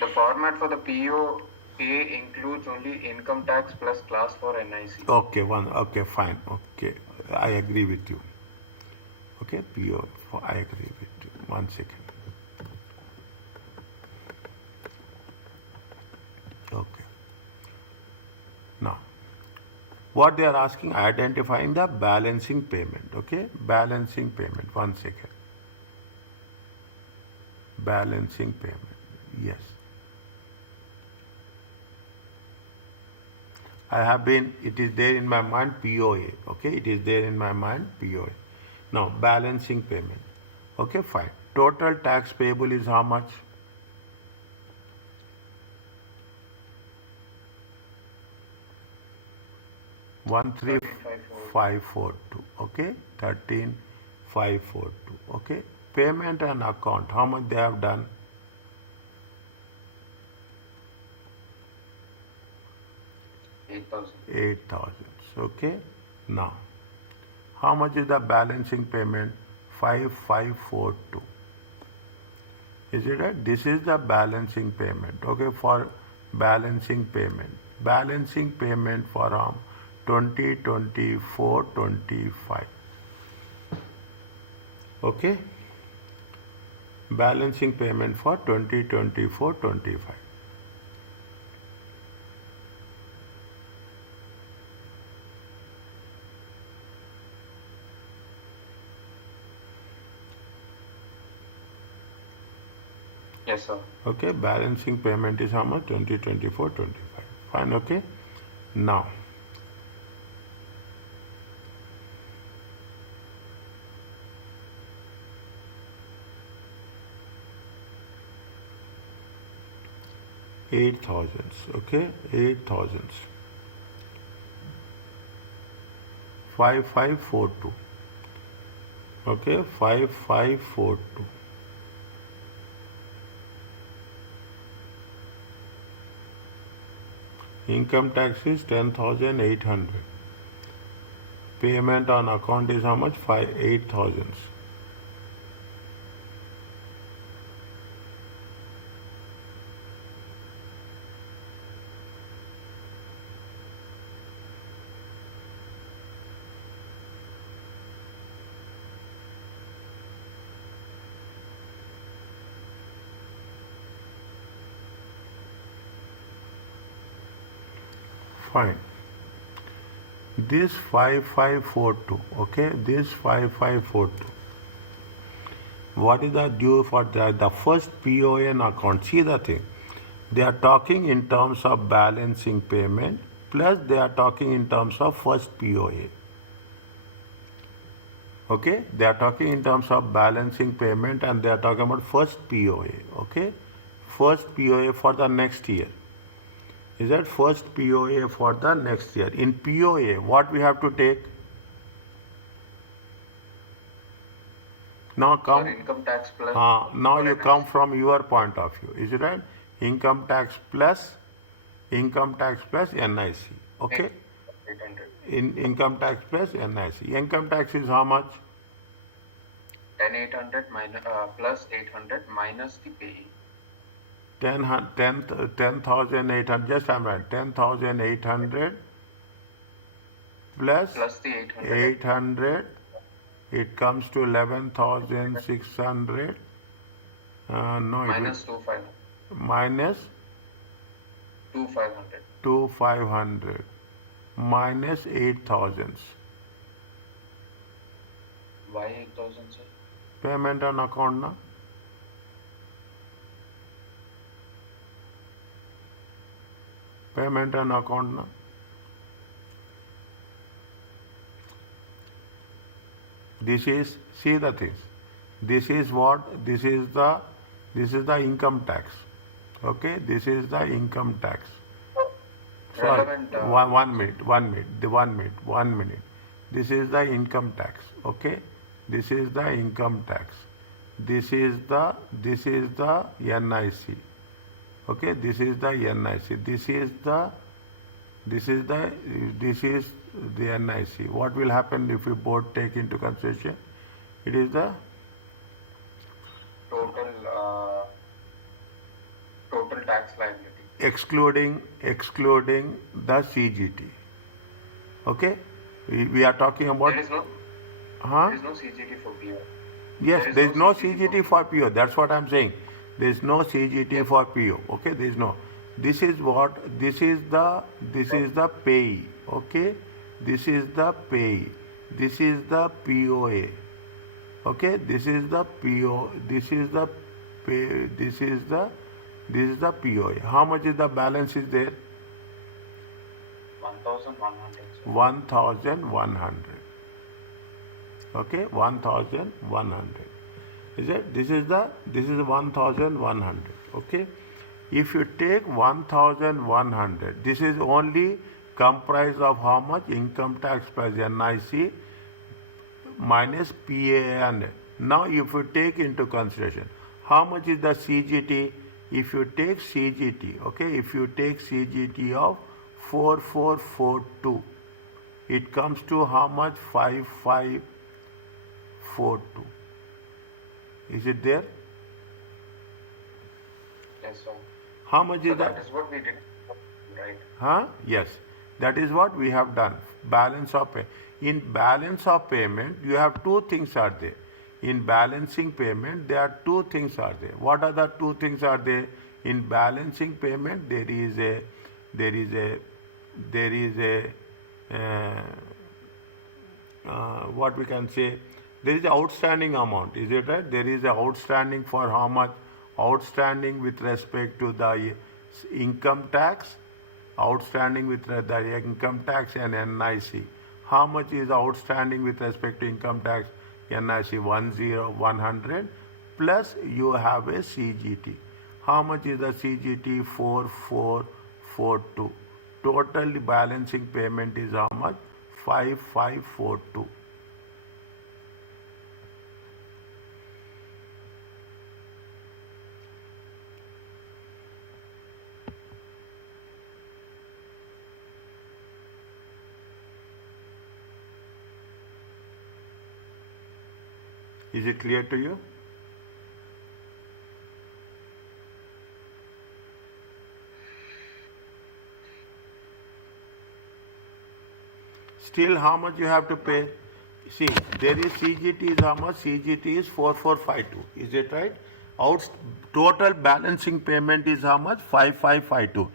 The format for the POA includes only income tax plus class for NIC. Okay, fine. Okay, I agree with you. Okay, PO, I agree with you. 1 second. Okay. Now, what they are asking, identifying the balancing payment. Okay, balancing payment. 1 second. Balancing payment. Yes. It is there in my mind POA. Okay, it is there in my mind POA. Now, balancing payment. Okay, fine. Total tax payable is how much? 13,542. Okay, 13,542. Okay, Payment and account, how much they have done? 8,000. 8,000. Okay. Now, how much is the balancing payment? 5542. Is it right? This is the balancing payment. Okay, for balancing payment. Balancing payment for 2024-25. Okay. Balancing payment for 2024-25. Yes, sir. Okay, balancing payment is how much? 2024-25. Fine, okay. Now, eight thousands, okay, 8,000. 5542. Okay, 5542. Income tax is 10,800. Payment on account is how much? 8,000. Fine. This 5542, okay, this 5542. What is the due for the first PON account? See the thing. They are talking in terms of balancing payment, plus they are talking in terms of first POA. Okay, they are talking in terms of balancing payment and they are talking about first POA. Okay, first POA for the next year. Is that first POA for the next year? In POA, what we have to take? Now come. Sir, income tax plus. Now you come from your point of view. Is it right? Income tax plus NIC. Okay. 800. In income tax plus NIC. Income tax is how much? 10,800 plus 800 minus the payee. 10,800. Just I'm right. 10,800 plus the 800. 800. It comes to 11,600. No, Minus 2,500. Minus 2,500. 2,500 minus 8,000. Why 8,000, sir? Payment on account, na? Payment on account, na? This is, see the things. This is what? This is the income tax. Okay, this is the income tax. Sorry, Relevant, one minute. This is the income tax. Okay, this is the income tax. This is the NIC. Okay, this is the NIC. This is the NIC. What will happen if we both take into consideration? It is the total tax liability. excluding the CGT. Okay, we are talking about. There is no CGT for PO. Yes, there is no CGT for PO. That's what I'm saying. There is no CGT for PO. Okay, there is no. This is what? This is the payee. Okay, this is the payee. This is the POA. Okay, this is the PO. This is the pay. This is the POA. How much is the balance is there? 1,100. 1,100. Okay, 1,100. Is it? This is 1,100. Okay. If you take 1,100, this is only comprised of how much? Income tax plus NIC minus PAN. Now if you take into consideration, how much is the CGT? If you take CGT, okay, if you take CGT of 4442, it comes to how much? 5542. Is it there? Yes, sir. How much So is that? that is what we did, right? Huh? Yes. That is what we have done. Balance of pay. In balance of payment, you have two things are there. In balancing payment, there are two things are there. What are the two things are there? In balancing payment, there is a what we can say, there is a outstanding amount, is it right? There is a outstanding for how much? Outstanding with respect to the income tax, outstanding with the income tax and NIC. How much is outstanding with respect to income tax, NIC? 100 plus you have a CGT. How much is the CGT? 4442. Total balancing payment is how much? 5542. Is it clear to you? Still, how much you have to pay? See, there is CGT is how much? CGT is 4452. Is it right? Total balancing payment is how much? 5552.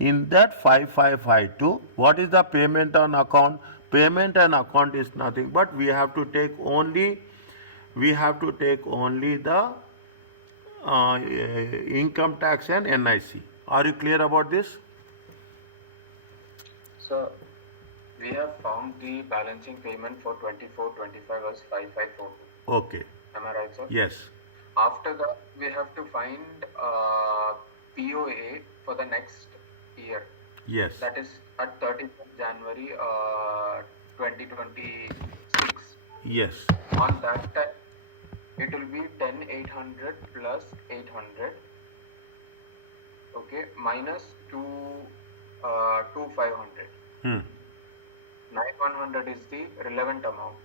In that 5552, what is the payment on account? Payment on account is nothing but we have to take only the income tax and NIC. Are you clear about this? So we have found the balancing payment for 24-25 was 5542. Okay. Am I right, sir? Yes. After that, we have to find POA for the next year. Yes. That is at 31st January 2026. Yes. On that time, it will be 10,800 plus 800. Okay, minus 2,500. 9,100 is the relevant amount.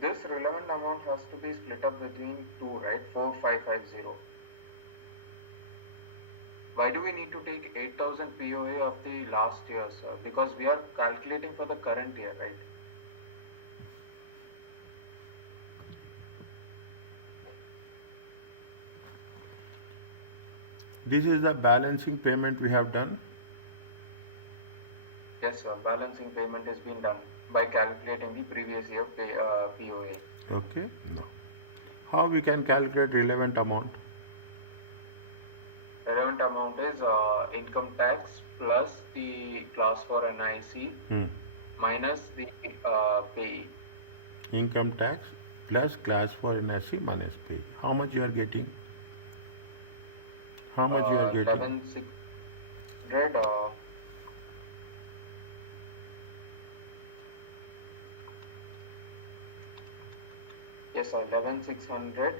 This relevant amount has to be split up between two, right? 4,550. Why do we need to take 8,000 POA of the last year, sir? Because we are calculating for the current year, right? This is the balancing payment we have done. Yes, sir. Balancing payment has been done by calculating the previous year POA. Okay. No. How we can calculate relevant amount? Relevant amount is income tax plus the class for NIC minus the payee. Income tax plus class for NIC minus pay. How much you are getting? How much you are getting? 11,600. Yes, sir. 11,600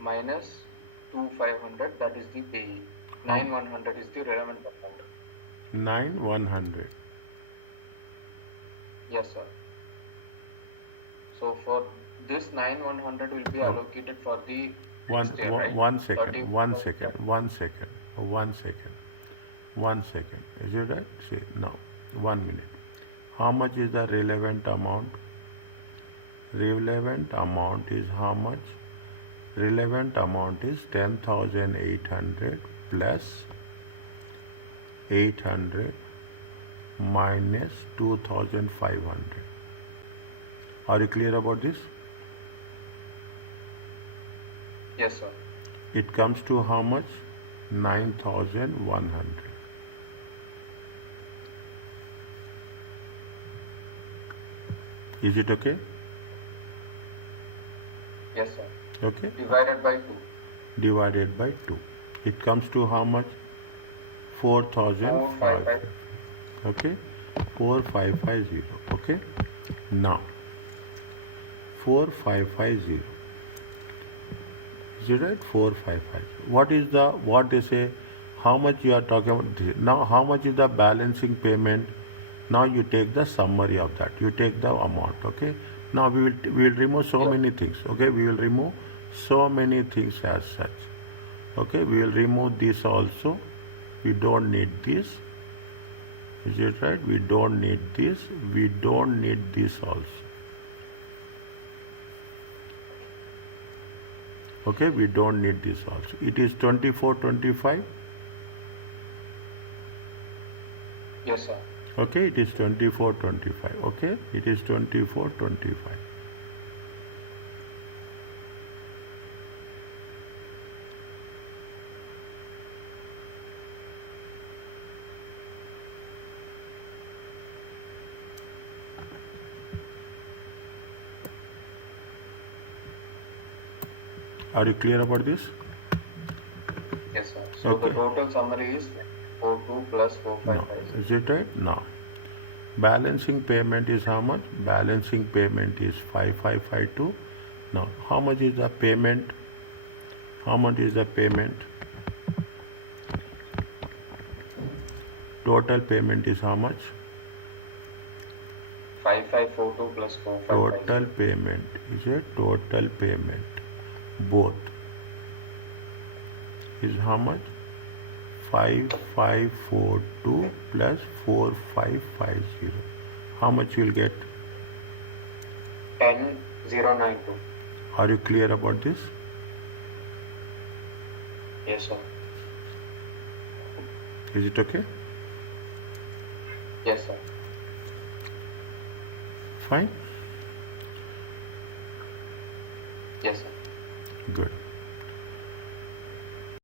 minus 2,500. That is the payee. 9,100 is the relevant amount. 9,100. Yes, sir. So for this 9,100 will be allocated for the next year, right? One second. Is it right? See, now, 1 minute. How much is the relevant amount? Relevant amount is how much? Relevant amount is 10,800 plus 800 minus 2,500. Are you clear about this? Yes, sir. It comes to how much? 9,100. Is it okay? Yes, sir. Okay. Divided by 2. Divided by 2. It comes to how much? 4,500. Okay. 4,550. Okay. Now, 4550. Is it right? 4550. What is the, what they say, how much you are talking about? Now, how much is the balancing payment? Now you take the summary of that. You take the amount, okay? Now we will remove so many things, okay? We will remove so many things as such. Okay, we will remove this also. We don't need this. Is it right? We don't need this. We don't need this also. Okay, we don't need this also. It is 2425. Yes, sir. Okay, it is 2425. Okay, it is 2425. Are you clear about this? Yes, sir. So Okay. the total summary is 42 plus No. 4556. Is it right? No. Balancing payment is how much? Balancing payment is 5552. Now, how much is the payment? How much is the payment? Total payment is how much? 5542 plus 4556. Total payment is a total payment. Both is how much? 5542 plus 4550. How much you will get? 10092. Are you clear about this? Yes, sir. Is it okay? Yes, sir. Fine? Yes, sir. Good.